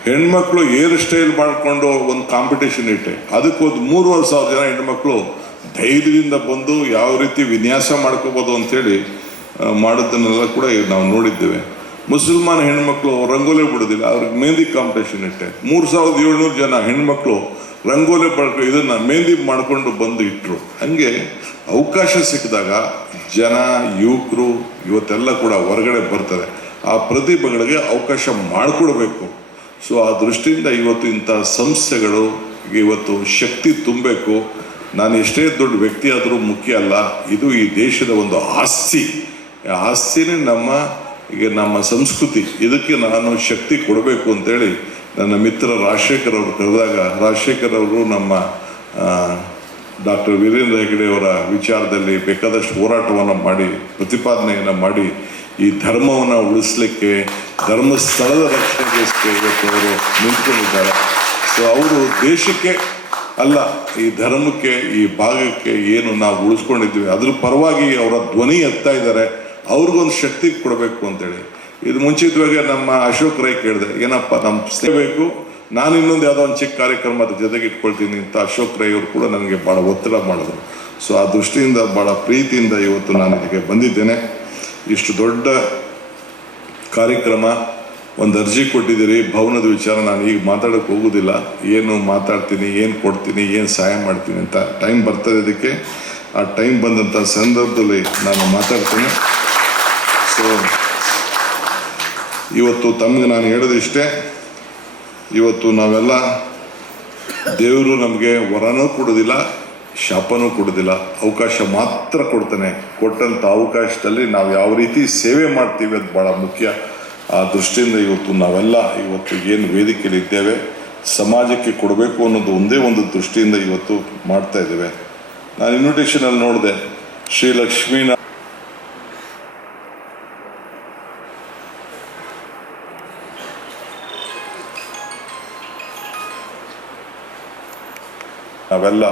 ಹೆಣ್ಮಕ್ಳು ಏರ್ ಸ್ಟೈಲ್ ಮಾಡಿಕೊಂಡು ಒಂದು ಕಾಂಪಿಟೇಷನ್ ಇಟ್ಟೆ, ಅದಕ್ಕೊಂದು 3,500 ಜನ ಹೆಣ್ಮಕ್ಳು ಧೈರ್ಯದಿಂದ ಬಂದು ಯಾವ ರೀತಿ ವಿನ್ಯಾಸ ಮಾಡ್ಕೋಬೋದು ಅಂಥೇಳಿ ಮಾಡೋದನ್ನೆಲ್ಲ ಕೂಡ ನಾವು ನೋಡಿದ್ದೇವೆ. ಮುಸಲ್ಮಾನ್ ಹೆಣ್ಮಕ್ಳು ರಂಗೋಲಿ ಬಿಡೋದಿಲ್ಲ, ಅವ್ರಿಗೆ ಮೆಹಂದಿ ಕಾಂಪಿಟೇಷನ್ ಇಟ್ಟೆ. 3,700 ಜನ ಹೆಣ್ಮಕ್ಳು ರಂಗೋಲಿ ಇದನ್ನು ಮೆಹಂದಿ ಮಾಡಿಕೊಂಡು ಬಂದು ಇಟ್ಟರು. ಹಂಗೆ ಅವಕಾಶ ಸಿಕ್ಕಿದಾಗ ಜನ, ಯುವಕರು ಇವತ್ತೆಲ್ಲ ಕೂಡ ಹೊರಗಡೆ ಬರ್ತಾರೆ. ಆ ಪ್ರತಿಭೆಗಳಿಗೆ ಅವಕಾಶ ಮಾಡಿಕೊಡ್ಬೇಕು. ಸೊ ಆ ದೃಷ್ಟಿಯಿಂದ ಇವತ್ತು ಇಂಥ ಸಂಸ್ಥೆಗಳು ಇವತ್ತು ಶಕ್ತಿ ತುಂಬಬೇಕು. ನಾನು ಎಷ್ಟೇ ದೊಡ್ಡ ವ್ಯಕ್ತಿ ಆದರೂ ಮುಖ್ಯ ಅಲ್ಲ, ಇದು ಈ ದೇಶದ ಒಂದು ಆಸ್ತಿ. ಆಸ್ತಿನೇ ನಮ್ಮ ಸಂಸ್ಕೃತಿ. ಇದಕ್ಕೆ ನಾನು ಶಕ್ತಿ ಕೊಡಬೇಕು ಅಂತೇಳಿ ನನ್ನ ಮಿತ್ರ ರಾಜಶೇಖರ್ ಅವರು ಕರೆದಾಗ, ರಾಜಶೇಖರ್ ಅವರು ನಮ್ಮ ಡಾಕ್ಟರ್ ವೀರೇಂದ್ರ ಹೆಗಡೆ ಅವರ ವಿಚಾರದಲ್ಲಿ ಬೇಕಾದಷ್ಟು ಹೋರಾಟವನ್ನು ಮಾಡಿ, ಪ್ರತಿಪಾದನೆಯನ್ನು ಮಾಡಿ, ಈ ಧರ್ಮವನ್ನು ಉಳಿಸ್ಲಿಕ್ಕೆ, ಧರ್ಮಸ್ಥಳದ ರಕ್ಷಣೆಗೋಸ್ಕರ ಇವತ್ತು ಅವರು ನಿಂತ್ಕೊಂಡಿದ್ದಾರೆ. ಸೊ ಅವರು ದೇಶಕ್ಕೆ ಅಲ್ಲ, ಈ ಧರ್ಮಕ್ಕೆ, ಈ ಭಾಗಕ್ಕೆ ಏನು ನಾವು ಉಳಿಸ್ಕೊಂಡಿದ್ವಿ ಅದ್ರ ಪರವಾಗಿ ಅವರ ಧ್ವನಿ ಎತ್ತಾ ಇದ್ದಾರೆ. ಅವ್ರಿಗೊಂದು ಶಕ್ತಿ ಕೊಡಬೇಕು ಅಂತೇಳಿ. ಇದು ಮುಂಚಿತವಾಗಿ ನಮ್ಮ ಅಶೋಕ್ ರೈ ಕೇಳಿದೆ, ಏನಪ್ಪ ನಮ್ಮ ಬೇಕು, ನಾನು ಇನ್ನೊಂದು ಯಾವುದೋ ಒಂದು ಚಿಕ್ಕ ಕಾರ್ಯಕ್ರಮ ಅದ್ರ ಜೊತೆಗೆ ಇಟ್ಕೊಳ್ತೀನಿ ಅಂತ ಅಶೋಕ್ ರೈ ಅವರು ಕೂಡ ನನಗೆ ಭಾಳ ಒತ್ತಡ ಮಾಡಿದ್ರು. ಸೊ ಆ ದೃಷ್ಟಿಯಿಂದ ಭಾಳ ಪ್ರೀತಿಯಿಂದ ಇವತ್ತು ನಾನು ಇದಕ್ಕೆ ಬಂದಿದ್ದೇನೆ. ಇಷ್ಟು ದೊಡ್ಡ ಕಾರ್ಯಕ್ರಮ, ಒಂದು ಅರ್ಜಿ ಕೊಟ್ಟಿದ್ದೀರಿ ಭವನದ ವಿಚಾರ. ನಾನು ಈಗ ಮಾತಾಡೋಕ್ಕೆ ಹೋಗೋದಿಲ್ಲ, ಏನು ಮಾತಾಡ್ತೀನಿ, ಏನು ಕೊಡ್ತೀನಿ, ಏನು ಸಹಾಯ ಮಾಡ್ತೀನಿ ಅಂತ ಟೈಮ್ ಬರ್ತದೆ. ಇದಕ್ಕೆ ಆ ಟೈಮ್ ಬಂದಂಥ ಸಂದರ್ಭದಲ್ಲಿ ನಾನು ಮಾತಾಡ್ತೀನಿ. ಸೊ ಇವತ್ತು ತಮಗೆ ನಾನು ಹೇಳೋದಿಷ್ಟೇ, ಇವತ್ತು ನಾವೆಲ್ಲ, ದೇವರು ನಮಗೆ ವರನೂ ಕೊಡೋದಿಲ್ಲ, ಶಾಪನೂ ಕೊಡೋದಿಲ್ಲ, ಅವಕಾಶ ಮಾತ್ರ ಕೊಡ್ತಾನೆ. ಕೊಟ್ಟಂಥ ಅವಕಾಶದಲ್ಲಿ ನಾವು ಯಾವ ರೀತಿ ಸೇವೆ ಮಾಡ್ತೀವಿ ಅದು ಭಾಳ ಮುಖ್ಯ. ಆ ದೃಷ್ಟಿಯಿಂದ ಇವತ್ತು ನಾವೆಲ್ಲ ಇವತ್ತು ಏನು ವೇದಿಕೆಯಲ್ಲಿ ಇದ್ದೇವೆ, ಸಮಾಜಕ್ಕೆ ಕೊಡಬೇಕು ಅನ್ನೋದು ಒಂದೇ ಒಂದು ದೃಷ್ಟಿಯಿಂದ ಇವತ್ತು ಮಾಡ್ತಾ ಇದ್ದೇವೆ. ನಾನು ಇನ್ವಿಟೇಷನಲ್ಲಿ ನೋಡಿದೆ, ಶ್ರೀ ಲಕ್ಷ್ಮೀನಾರಾಯಣ ನಾವೆಲ್ಲ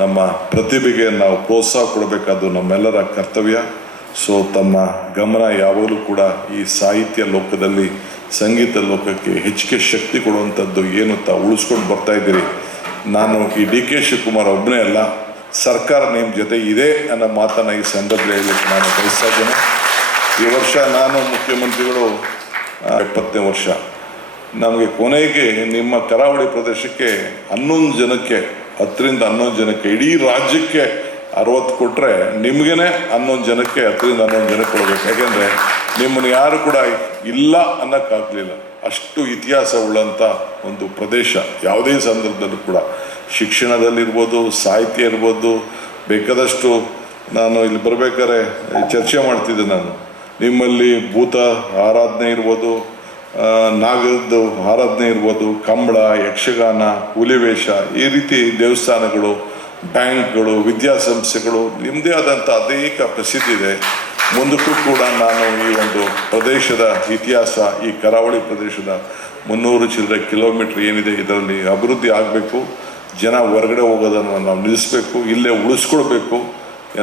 ನಮ್ಮ ಪ್ರತಿಭೆಗೆ ನಾವು ಪ್ರೋತ್ಸಾಹ ಕೊಡಬೇಕಾದ್ದು ನಮ್ಮೆಲ್ಲರ ಕರ್ತವ್ಯ. ಸೊ ತಮ್ಮ ಗಮನ ಯಾವಾಗಲೂ ಕೂಡ ಈ ಸಾಹಿತ್ಯ ಲೋಕದಲ್ಲಿ, ಸಂಗೀತ ಲೋಕಕ್ಕೆ ಹೆಚ್ಚಿಗೆ ಶಕ್ತಿ ಕೊಡುವಂಥದ್ದು ಏನು ಉಳಿಸ್ಕೊಂಡು ಬರ್ತಾ ಇದ್ದೀರಿ. ನಾನು ಈ DK ಶಿವಕುಮಾರ್ ಒಬ್ಬನೇ ಅಲ್ಲ, ಸರ್ಕಾರ ನಿಮ್ಮ ಜೊತೆ ಇದೆ ಅನ್ನೋ ಮಾತನ್ನು ಈ ಸಂದರ್ಭದಲ್ಲಿ ಹೇಳಲಿಕ್ಕೆ ನಾನು ಬಯಸ್ತಾ ಇದ್ದೇನೆ. ಈ ವರ್ಷ ನಾನು ಮುಖ್ಯಮಂತ್ರಿಗಳು 70ನೇ ವರ್ಷ. ನಮಗೆ ಕೊನೆಗೆ ನಿಮ್ಮ ಕರಾವಳಿ ಪ್ರದೇಶಕ್ಕೆ 11 ಜನಕ್ಕೆ, 10ರಿಂದ 11 ಜನಕ್ಕೆ, ಇಡೀ ರಾಜ್ಯಕ್ಕೆ 60 ಕೊಟ್ಟರೆ ನಿಮಗೇ 11 ಜನಕ್ಕೆ, 10ರಿಂದ 11 ಜನಕ್ಕೆ ಕೊಡಬೇಕು. ಯಾಕೆಂದರೆ ನಿಮ್ಮನ್ನು ಯಾರು ಕೂಡ ಇಲ್ಲ ಅನ್ನೋಕ್ಕಾಗಲಿಲ್ಲ. ಅಷ್ಟು ಇತಿಹಾಸ ಉಳ್ಳಂಥ ಒಂದು ಪ್ರದೇಶ. ಯಾವುದೇ ಸಂದರ್ಭದಲ್ಲೂ ಕೂಡ ಶಿಕ್ಷಣದಲ್ಲಿರ್ಬೋದು, ಸಾಹಿತ್ಯ ಇರ್ಬೋದು, ಬೇಕಾದಷ್ಟು. ನಾನು ಇಲ್ಲಿ ಬರಬೇಕಾದ್ರೆ ಚರ್ಚೆ ಮಾಡ್ತಿದ್ದೆ, ನಾನು ನಿಮ್ಮಲ್ಲಿ ಭೂತ ಆರಾಧನೆ ಇರ್ಬೋದು, ನಾಗದ್ದು ಆರಾಧನೆ ಇರ್ಬೋದು, ಕಂಬಳ, ಯಕ್ಷಗಾನ, ಹುಲಿವೇಷ, ಈ ರೀತಿ ದೇವಸ್ಥಾನಗಳು, ಬ್ಯಾಂಕ್ಗಳು, ವಿದ್ಯಾಸಂಸ್ಥೆಗಳು, ನಿಮ್ಮದೇ ಆದಂಥ ಅನೇಕ ಪ್ರಸಿದ್ಧಿ ಇದೆ. ಮುಂದಕ್ಕೂ ಕೂಡ ನಾನು ಈ ಒಂದು ಪ್ರದೇಶದ ಇತಿಹಾಸ, ಈ ಕರಾವಳಿ ಪ್ರದೇಶದ 300 ಚಿಲ್ಲರೆ ಕಿಲೋಮೀಟ್ರ್ ಏನಿದೆ, ಇದರಲ್ಲಿ ಅಭಿವೃದ್ಧಿ ಆಗಬೇಕು. ಜನ ಹೊರಗಡೆ ಹೋಗೋದನ್ನು ನಾವು ನಿಲ್ಲಿಸಬೇಕು, ಇಲ್ಲೇ ಉಳಿಸ್ಕೊಳ್ಬೇಕು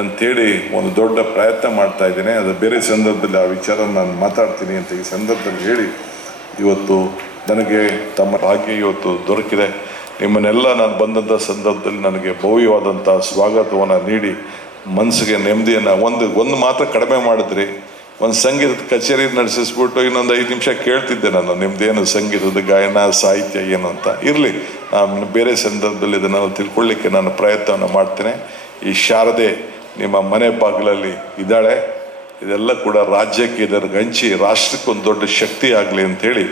ಅಂಥೇಳಿ ಒಂದು ದೊಡ್ಡ ಪ್ರಯತ್ನ ಮಾಡ್ತಾ ಇದ್ದೇನೆ. ಅದು ಬೇರೆ ಸಂದರ್ಭದಲ್ಲಿ ಆ ವಿಚಾರ ನಾನು ಮಾತಾಡ್ತೀನಿ ಅಂತ ಈ ಸಂದರ್ಭದಲ್ಲಿ ಹೇಳಿ, ಇವತ್ತು ನನಗೆ ತಮ್ಮ ಭಾಗ್ಯ ಇವತ್ತು ದೊರಕಿದೆ. ನಿಮ್ಮನ್ನೆಲ್ಲ ನಾನು ಬಂದಂಥ ಸಂದರ್ಭದಲ್ಲಿ ನನಗೆ ಭವ್ಯವಾದಂಥ ಸ್ವಾಗತವನ್ನು ನೀಡಿ ಮನಸ್ಸಿಗೆ ನೆಮ್ಮದಿಯನ್ನು ಒಂದು ಮಾತ್ರ ಕಡಿಮೆ ಮಾಡಿದ್ರಿ. ಒಂದು ಸಂಗೀತದ ಕಚೇರಿ ನಡೆಸಿಸ್ಬಿಟ್ಟು ಇನ್ನೊಂದು 5 ನಿಮಿಷ ಕೇಳ್ತಿದ್ದೆ ನಾನು, ನಿಮ್ಮದೇನು ಸಂಗೀತದ ಗಾಯನ ಸಾಹಿತ್ಯ ಏನು ಅಂತ. ಇರಲಿ, ನಾನು ಬೇರೆ ಸಂದರ್ಭದಲ್ಲಿ ಇದನ್ನು ತಿಳ್ಕೊಳ್ಳಿಕ್ಕೆ ನಾನು ಪ್ರಯತ್ನವನ್ನು ಮಾಡ್ತೇನೆ. ಈ ಶಾರದೆ ನಿಮ್ಮ ಮನೆ ಬಾಗಿಲಲ್ಲಿ ಇದ್ದಾಳೆ. ಇದೆಲ್ಲ ಕೂಡ ರಾಜ್ಯಕ್ಕೆ ಇದರ ಹಂಚಿ ರಾಷ್ಟ್ರಕ್ಕೆ ಒಂದು ದೊಡ್ಡ ಶಕ್ತಿ ಆಗಲಿ ಅಂಥೇಳಿ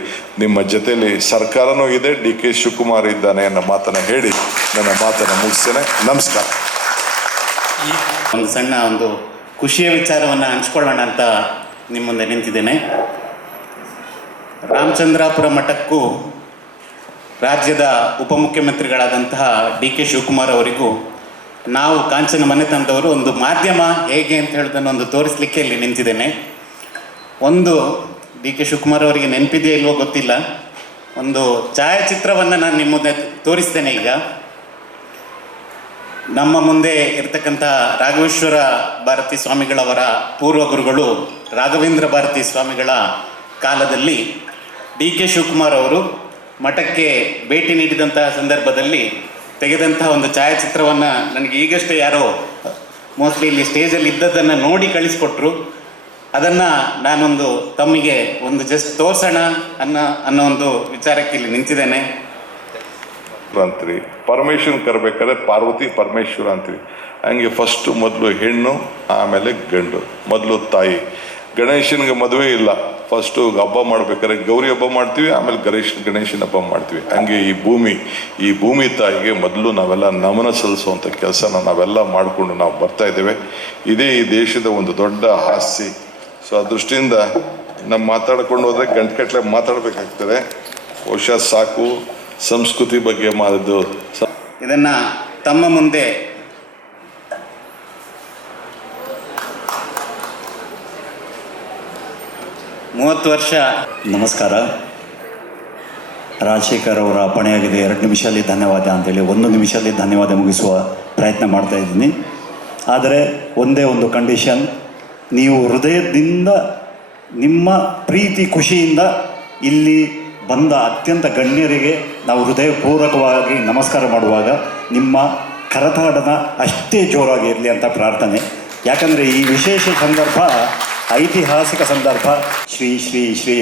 ನಿಮ್ಮ ಜೊತೆಯಲ್ಲಿ ಸರ್ಕಾರನೂ ಇದೆ, DK ಶಿವಕುಮಾರ್ ಇದ್ದಾನೆ ಅನ್ನೋ ಮಾತನ್ನು ಹೇಳಿ ನನ್ನ ಮಾತನ್ನು ಮುಗಿಸ್ತೇನೆ. ನಮಸ್ಕಾರ. ಒಂದು ಸಣ್ಣ ಒಂದು ಖುಷಿಯ ವಿಚಾರವನ್ನು ಹಂಚ್ಕೊಳ್ಳೋಣ ಅಂತ ನಿಮ್ಮ ಮುಂದೆ ನಿಂತಿದ್ದೇನೆ. ರಾಮಚಂದ್ರಾಪುರ ಮಠಕ್ಕೂ ರಾಜ್ಯದ ಉಪಮುಖ್ಯಮಂತ್ರಿಗಳಾದಂತಹ DK ಶಿವಕುಮಾರ್ ಅವರಿಗೂ ನಾವು ಕಾಂಚನ ಮನೆತನದವರು ಒಂದು ಮಾಧ್ಯಮ ಹೇಗೆ ಅಂತ ಹೇಳೋದನ್ನು ಒಂದು ತೋರಿಸಲಿಕ್ಕೆ ಇಲ್ಲಿ ನಿಂತಿದ್ದೇನೆ. ಒಂದು DK ಶಿವಕುಮಾರ್ ಅವರಿಗೆ ನೆನಪಿದೆಯೋ ಇಲ್ವೋ ಗೊತ್ತಿಲ್ಲ, ಒಂದು ಛಾಯಾಚಿತ್ರವನ್ನು ನಾನು ನಿಮ್ಮ ಮುಂದೆ ತೋರಿಸ್ತೇನೆ. ಈಗ ನಮ್ಮ ಮುಂದೆ ಇರತಕ್ಕಂಥ ರಾಘವೇಶ್ವರ ಭಾರತಿ ಸ್ವಾಮಿಗಳವರ ಪೂರ್ವ ಗುರುಗಳು ರಾಘವೇಂದ್ರ ಭಾರತಿ ಸ್ವಾಮಿಗಳ ಕಾಲದಲ್ಲಿ DK ಶಿವಕುಮಾರ್ ಅವರು ಮಠಕ್ಕೆ ಭೇಟಿ ನೀಡಿದಂತಹ ಸಂದರ್ಭದಲ್ಲಿ ತೆಗೆದಂತಹ ಒಂದು ಛಾಯಾಚಿತ್ರವನ್ನು ನನಗೆ ಈಗಷ್ಟೇ ಯಾರೋ ಮೋಸ್ಟ್ಲಿ ಇಲ್ಲಿ ಸ್ಟೇಜಲ್ಲಿ ಇದ್ದದ್ದನ್ನು ನೋಡಿ ಕಳಿಸ್ಕೊಟ್ರು. ಅದನ್ನು ನಾನೊಂದು ತಮ್ಮಿಗೆ ಒಂದು ಜಸ್ಟ್ ತೋರಿಸೋಣ ಅನ್ನೋ ಒಂದು ವಿಚಾರಕ್ಕೆ ಇಲ್ಲಿ ನಿಂತಿದ್ದೇನೆ. ಅಂತೀರಿ ಪರಮೇಶ್ವರನ್ ಕರ್ಬೇಕಾದ್ರೆ ಪಾರ್ವತಿ ಪರಮೇಶ್ವರ ಅಂತೀವಿ. ಹಂಗೆ ಫಸ್ಟು ಮೊದಲು ಹೆಣ್ಣು, ಆಮೇಲೆ ಗಂಡು, ಮೊದಲು ತಾಯಿ. ಗಣೇಶನಿಗೆ ಮದುವೆ ಇಲ್ಲ, ಫಸ್ಟು ಹಬ್ಬ ಮಾಡ್ಬೇಕಾದ್ರೆ ಗೌರಿ ಹಬ್ಬ ಮಾಡ್ತೀವಿ, ಆಮೇಲೆ ಗಣೇಶನ ಹಬ್ಬ ಮಾಡ್ತೀವಿ. ಹಂಗೆ ಈ ಭೂಮಿ ತಾಯಿಗೆ ಮೊದಲು ನಾವೆಲ್ಲ ನಮನ ಸಲ್ಲಿಸುವಂಥ ಕೆಲಸನ ನಾವೆಲ್ಲ ಮಾಡಿಕೊಂಡು ನಾವು ಬರ್ತಾ ಇದ್ದೇವೆ. ಇದೇ ಈ ದೇಶದ ಒಂದು ದೊಡ್ಡ ಆಸ್ತಿ. ಸೊ ಆ ದೃಷ್ಟಿಯಿಂದ ನಾವು ಮಾತಾಡ್ಕೊಂಡು ಹೋದರೆ ಗಂಟೆಗಟ್ಟಲೆ ಮಾತಾಡಬೇಕಾಗ್ತದೆ. ಬಹುಶಃ ಸಾಕು ಸಂಸ್ಕೃತಿ ಬಗ್ಗೆ ಮಾಡಿದ್ದು. ಇದನ್ನು ತಮ್ಮ ಮುಂದೆ ವರ್ಷ. ನಮಸ್ಕಾರ. ರಾಜಶೇಖರ್ ಅವರ ಅಪ್ಪಣೆಯಾಗಿದೆ 2 ನಿಮಿಷದಲ್ಲಿ ಧನ್ಯವಾದ ಅಂತೇಳಿ 1 ನಿಮಿಷದಲ್ಲಿ ಧನ್ಯವಾದ ಮುಗಿಸುವ ಪ್ರಯತ್ನ ಮಾಡ್ತಾ ಇದ್ದೀನಿ. ಆದರೆ ಒಂದೇ ಒಂದು ಕಂಡೀಷನ್, ನೀವು ಹೃದಯದಿಂದ ನಿಮ್ಮ ಪ್ರೀತಿ ಖುಷಿಯಿಂದ ಇಲ್ಲಿ ಬಂದ ಅತ್ಯಂತ ಗಣ್ಯರಿಗೆ ನಾವು ಹೃದಯಪೂರ್ವಕವಾಗಿ ನಮಸ್ಕಾರ ಮಾಡುವಾಗ ನಿಮ್ಮ ಕರತಾಡನ ಅಷ್ಟೇ ಜೋರಾಗಿ ಇರಲಿ ಅಂತ ಪ್ರಾರ್ಥನೆ. ಯಾಕಂದರೆ ಈ ವಿಶೇಷ ಸಂದರ್ಭ ಐತಿಹಾಸಿಕ ಸಂದರ್ಭ. ಶ್ರೀ ಶ್ರೀ ಶ್ರೀ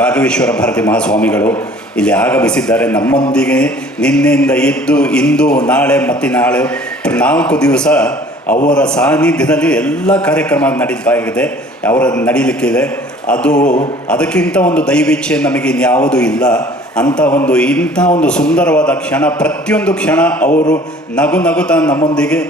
ರಾಘವೇಶ್ವರ ಭಾರತಿ ಮಹಾಸ್ವಾಮಿಗಳು ಇಲ್ಲಿ ಆಗಮಿಸಿದ್ದಾರೆ. ನಮ್ಮೊಂದಿಗೆ ನಿನ್ನೆಯಿಂದ ಇದ್ದು ಇಂದು ನಾಳೆ ಮತ್ತು ನಾಳೆ 4 ದಿವಸ ಅವರ ಸಾನ್ನಿಧ್ಯದಲ್ಲಿ ಎಲ್ಲ ಕಾರ್ಯಕ್ರಮ ನಡೀತಾ ಇದೆ, ಅವರ ನಡೀಲಿಕ್ಕಿದೆ. ಅದಕ್ಕಿಂತ ಒಂದು ದೈವಿಚ್ಛೆ ನಮಗೆ ಇನ್ಯಾವುದೂ ಇಲ್ಲ. ಇಂಥ ಒಂದು ಸುಂದರವಾದ ಕ್ಷಣ, ಪ್ರತಿಯೊಂದು ಕ್ಷಣ ಅವರು ನಗುತ್ತಾ ನಮ್ಮೊಂದಿಗೆ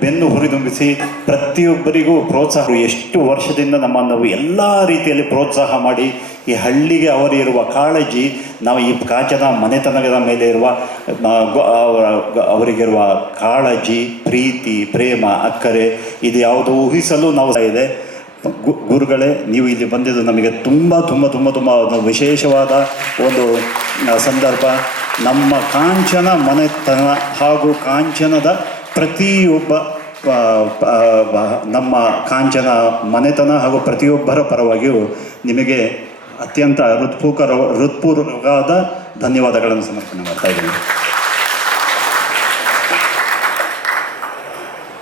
ಬೆನ್ನು ಹುರಿದುಂಬಿಸಿ ಪ್ರತಿಯೊಬ್ಬರಿಗೂ ಪ್ರೋತ್ಸಾಹ. ಎಷ್ಟು ವರ್ಷದಿಂದ ನಮ್ಮನ್ನು ಎಲ್ಲ ರೀತಿಯಲ್ಲಿ ಪ್ರೋತ್ಸಾಹ ಮಾಡಿ ಈ ಹಳ್ಳಿಗೆ ಅವರಿರುವ ಕಾಳಜಿ, ನಾವು ಈ ಕಾಂಚನ ಮನೆತನದ ಮೇಲೆ ಇರುವ ಅವರಿಗಿರುವ ಕಾಳಜಿ, ಪ್ರೀತಿ, ಪ್ರೇಮ, ಅಕ್ಕರೆ, ಇದು ಯಾವುದು ಊಹಿಸಲು ನಾವು ಇದೆ. ಗುರುಗಳೇ, ನೀವು ಇಲ್ಲಿ ಬಂದಿದ್ದು ನಮಗೆ ತುಂಬ ತುಂಬ ತುಂಬ ತುಂಬ ಒಂದು ವಿಶೇಷವಾದ ಒಂದು ಸಂದರ್ಭ. ನಮ್ಮ ಕಾಂಚನ ಮನೆತನ ಹಾಗೂ ಕಾಂಚನದ ಪ್ರತಿಯೊಬ್ಬ ನಮ್ಮ ಕಾಂಚನ ಮನೆತನ ಹಾಗೂ ಪ್ರತಿಯೊಬ್ಬರ ಪರವಾಗಿಯೂ ನಿಮಗೆ ಅತ್ಯಂತ ಹೃತ್ಪೂರ್ವಕವಾದ ಧನ್ಯವಾದಗಳನ್ನು ಸಮರ್ಪಣೆ ಮಾಡ್ತಾ ಇದ್ದೀನಿ.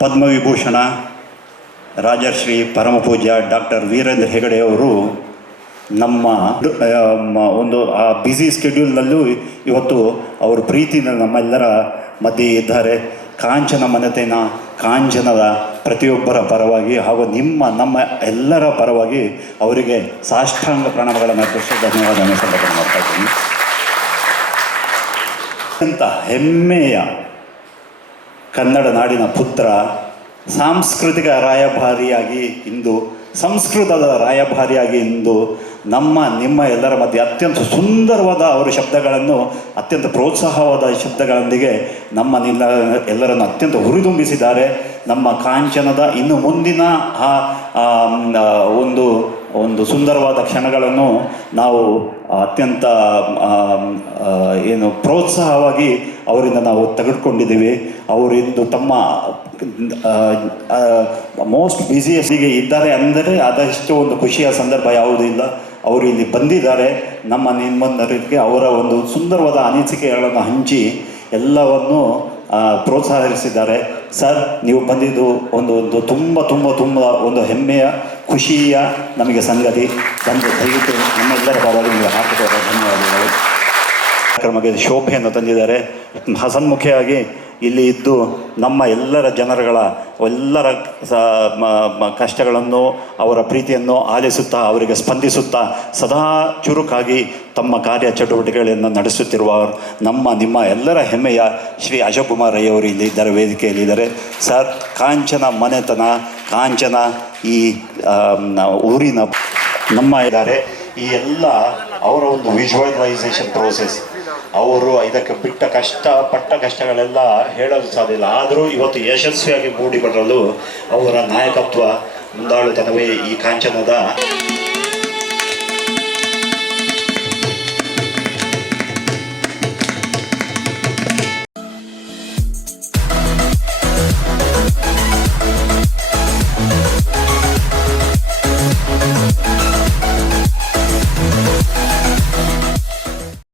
ಪದ್ಮವಿಭೂಷಣ ರಾಜರ್ಶ್ರೀ ಪರಮಪೂಜ್ಯ ಡಾಕ್ಟರ್ ವೀರೇಂದ್ರ ಹೆಗಡೆ ಅವರು ನಮ್ಮ ಒಂದು ಆ ಬ್ಯುಸಿ ಸ್ಕೆಡ್ಯೂಲ್ನಲ್ಲೂ ಇವತ್ತು ಅವರು ಪ್ರೀತಿಯಿಂದ ನಮ್ಮೆಲ್ಲರ ಮಧ್ಯೆ ಇದ್ದಾರೆ. ಕಾಂಚನ ಮನೆತನ, ಕಾಂಚನದ ಪ್ರತಿಯೊಬ್ಬರ ಪರವಾಗಿ ಹಾಗೂ ನಮ್ಮ ಎಲ್ಲರ ಪರವಾಗಿ ಅವರಿಗೆ ಸಾಷ್ಟಾಂಗ ಪ್ರಣಾಮಗಳನ್ನು ಅರ್ಪಿಸಿ ಧನ್ಯವಾದವನ್ನು ಸಮರ್ಪಣೆ ಮಾಡ್ತಾ ಇದ್ದೀನಿ. ಅತ್ಯಂತ ಹೆಮ್ಮೆಯ ಕನ್ನಡ ನಾಡಿನ ಪುತ್ರ, ಸಾಂಸ್ಕೃತಿಕ ರಾಯಭಾರಿಯಾಗಿ ಇಂದು, ಸಂಸ್ಕೃತದ ರಾಯಭಾರಿಯಾಗಿ ಇಂದು ನಿಮ್ಮ ಎಲ್ಲರ ಮಧ್ಯೆ ಅತ್ಯಂತ ಸುಂದರವಾದ ಅವರ ಶಬ್ದಗಳನ್ನು, ಅತ್ಯಂತ ಪ್ರೋತ್ಸಾಹವಾದ ಶಬ್ದಗಳೊಂದಿಗೆ ಎಲ್ಲರನ್ನು ಅತ್ಯಂತ ಹುರಿದುಂಬಿಸಿದ್ದಾರೆ. ನಮ್ಮ ಕಾಂಚನದ ಇನ್ನು ಮುಂದಿನ ಒಂದು ಸುಂದರವಾದ ಕ್ಷಣಗಳನ್ನು ನಾವು ಅತ್ಯಂತ ಪ್ರೋತ್ಸಾಹವಾಗಿ ಅವರಿಂದ ನಾವು ತೆಗೆದುಕೊಂಡಿದ್ದೀವಿ. ಅವರಿಂದು ತಮ್ಮ ಮೋಸ್ಟ್ ಬ್ಯುಸಿಯಸ್ಸಿಗೆ ಇದ್ದಾರೆ ಅಂದರೆ ಅದಷ್ಟು ಒಂದು ಖುಷಿಯ ಸಂದರ್ಭ ಯಾವುದೂ ಇಲ್ಲ. ಅವರು ಇಲ್ಲಿ ಬಂದಿದ್ದಾರೆ, ನಿಮ್ಮೊಂದರಿಗೆ ಅವರ ಒಂದು ಸುಂದರವಾದ ಅನಿಸಿಕೆಗಳನ್ನು ಹಂಚಿ ಎಲ್ಲವನ್ನು ಪ್ರೋತ್ಸಾಹಿಸಿದ್ದಾರೆ. ಸರ್ ನೀವು ಬಂದಿದ್ದು ಒಂದು ತುಂಬ ತುಂಬ ತುಂಬ ಒಂದು ಹೆಮ್ಮೆಯ ಖುಷಿಯ ನಮಗೆ ಸಂಗತಿ. ಬಂದು ದಯವಿಟ್ಟು ನಮ್ಮೆಲ್ಲರ ಪರವಾಗಿ ನಿಮಗೆ ಹಾರ್ದಿಕ ಧನ್ಯವಾದಗಳು. ಕಾರ್ಯಕ್ರಮಕ್ಕೆ ಶೋಭೆಯನ್ನು ತಂದಿದ್ದಾರೆ. ಹಸನ್ಮುಖಿಯಾಗಿ ಇಲ್ಲಿ ಇದ್ದು ನಮ್ಮ ಎಲ್ಲರ ಜನರುಗಳ ಎಲ್ಲರ ಕಷ್ಟಗಳನ್ನು ಅವರ ಪ್ರೀತಿಯನ್ನು ಆಲಿಸುತ್ತಾ ಅವರಿಗೆ ಸ್ಪಂದಿಸುತ್ತಾ ಸದಾ ಚುರುಕಾಗಿ ತಮ್ಮ ಕಾರ್ಯ ಚಟುವಟಿಕೆಗಳನ್ನು ನಡೆಸುತ್ತಿರುವ ನಿಮ್ಮ ಎಲ್ಲರ ಹೆಮ್ಮೆಯ ಶ್ರೀ ಅಶೋಕ್ ಕುಮಾರ್ ರೈ ಅವರು ಇಲ್ಲಿ ಇದ್ದಾರೆ, ವೇದಿಕೆಯಲ್ಲಿ ಇದ್ದಾರೆ. ಸರ್, ಕಾಂಚನ ಮನೆತನ, ಕಾಂಚನ ಈ ಊರಿನ ನಮ್ಮ ಇದ್ದಾರೆ. ಈ ಎಲ್ಲ ಅವರ ಒಂದು ವಿಜುವಲೈಸೇಷನ್ ಪ್ರೋಸೆಸ್, ಅವರು ಇದಕ್ಕೆ ಪಟ್ಟ ಕಷ್ಟಗಳೆಲ್ಲ ಹೇಳಲು ಸಾಧ್ಯವಿಲ್ಲ. ಆದರೂ ಇವತ್ತು ಯಶಸ್ವಿಯಾಗಿ ಮೂಡಿಬರಲು ಅವರ ನಾಯಕತ್ವ, ಮುಂದಾಳುತನವೇ ಈ ಕಾಂಚನದ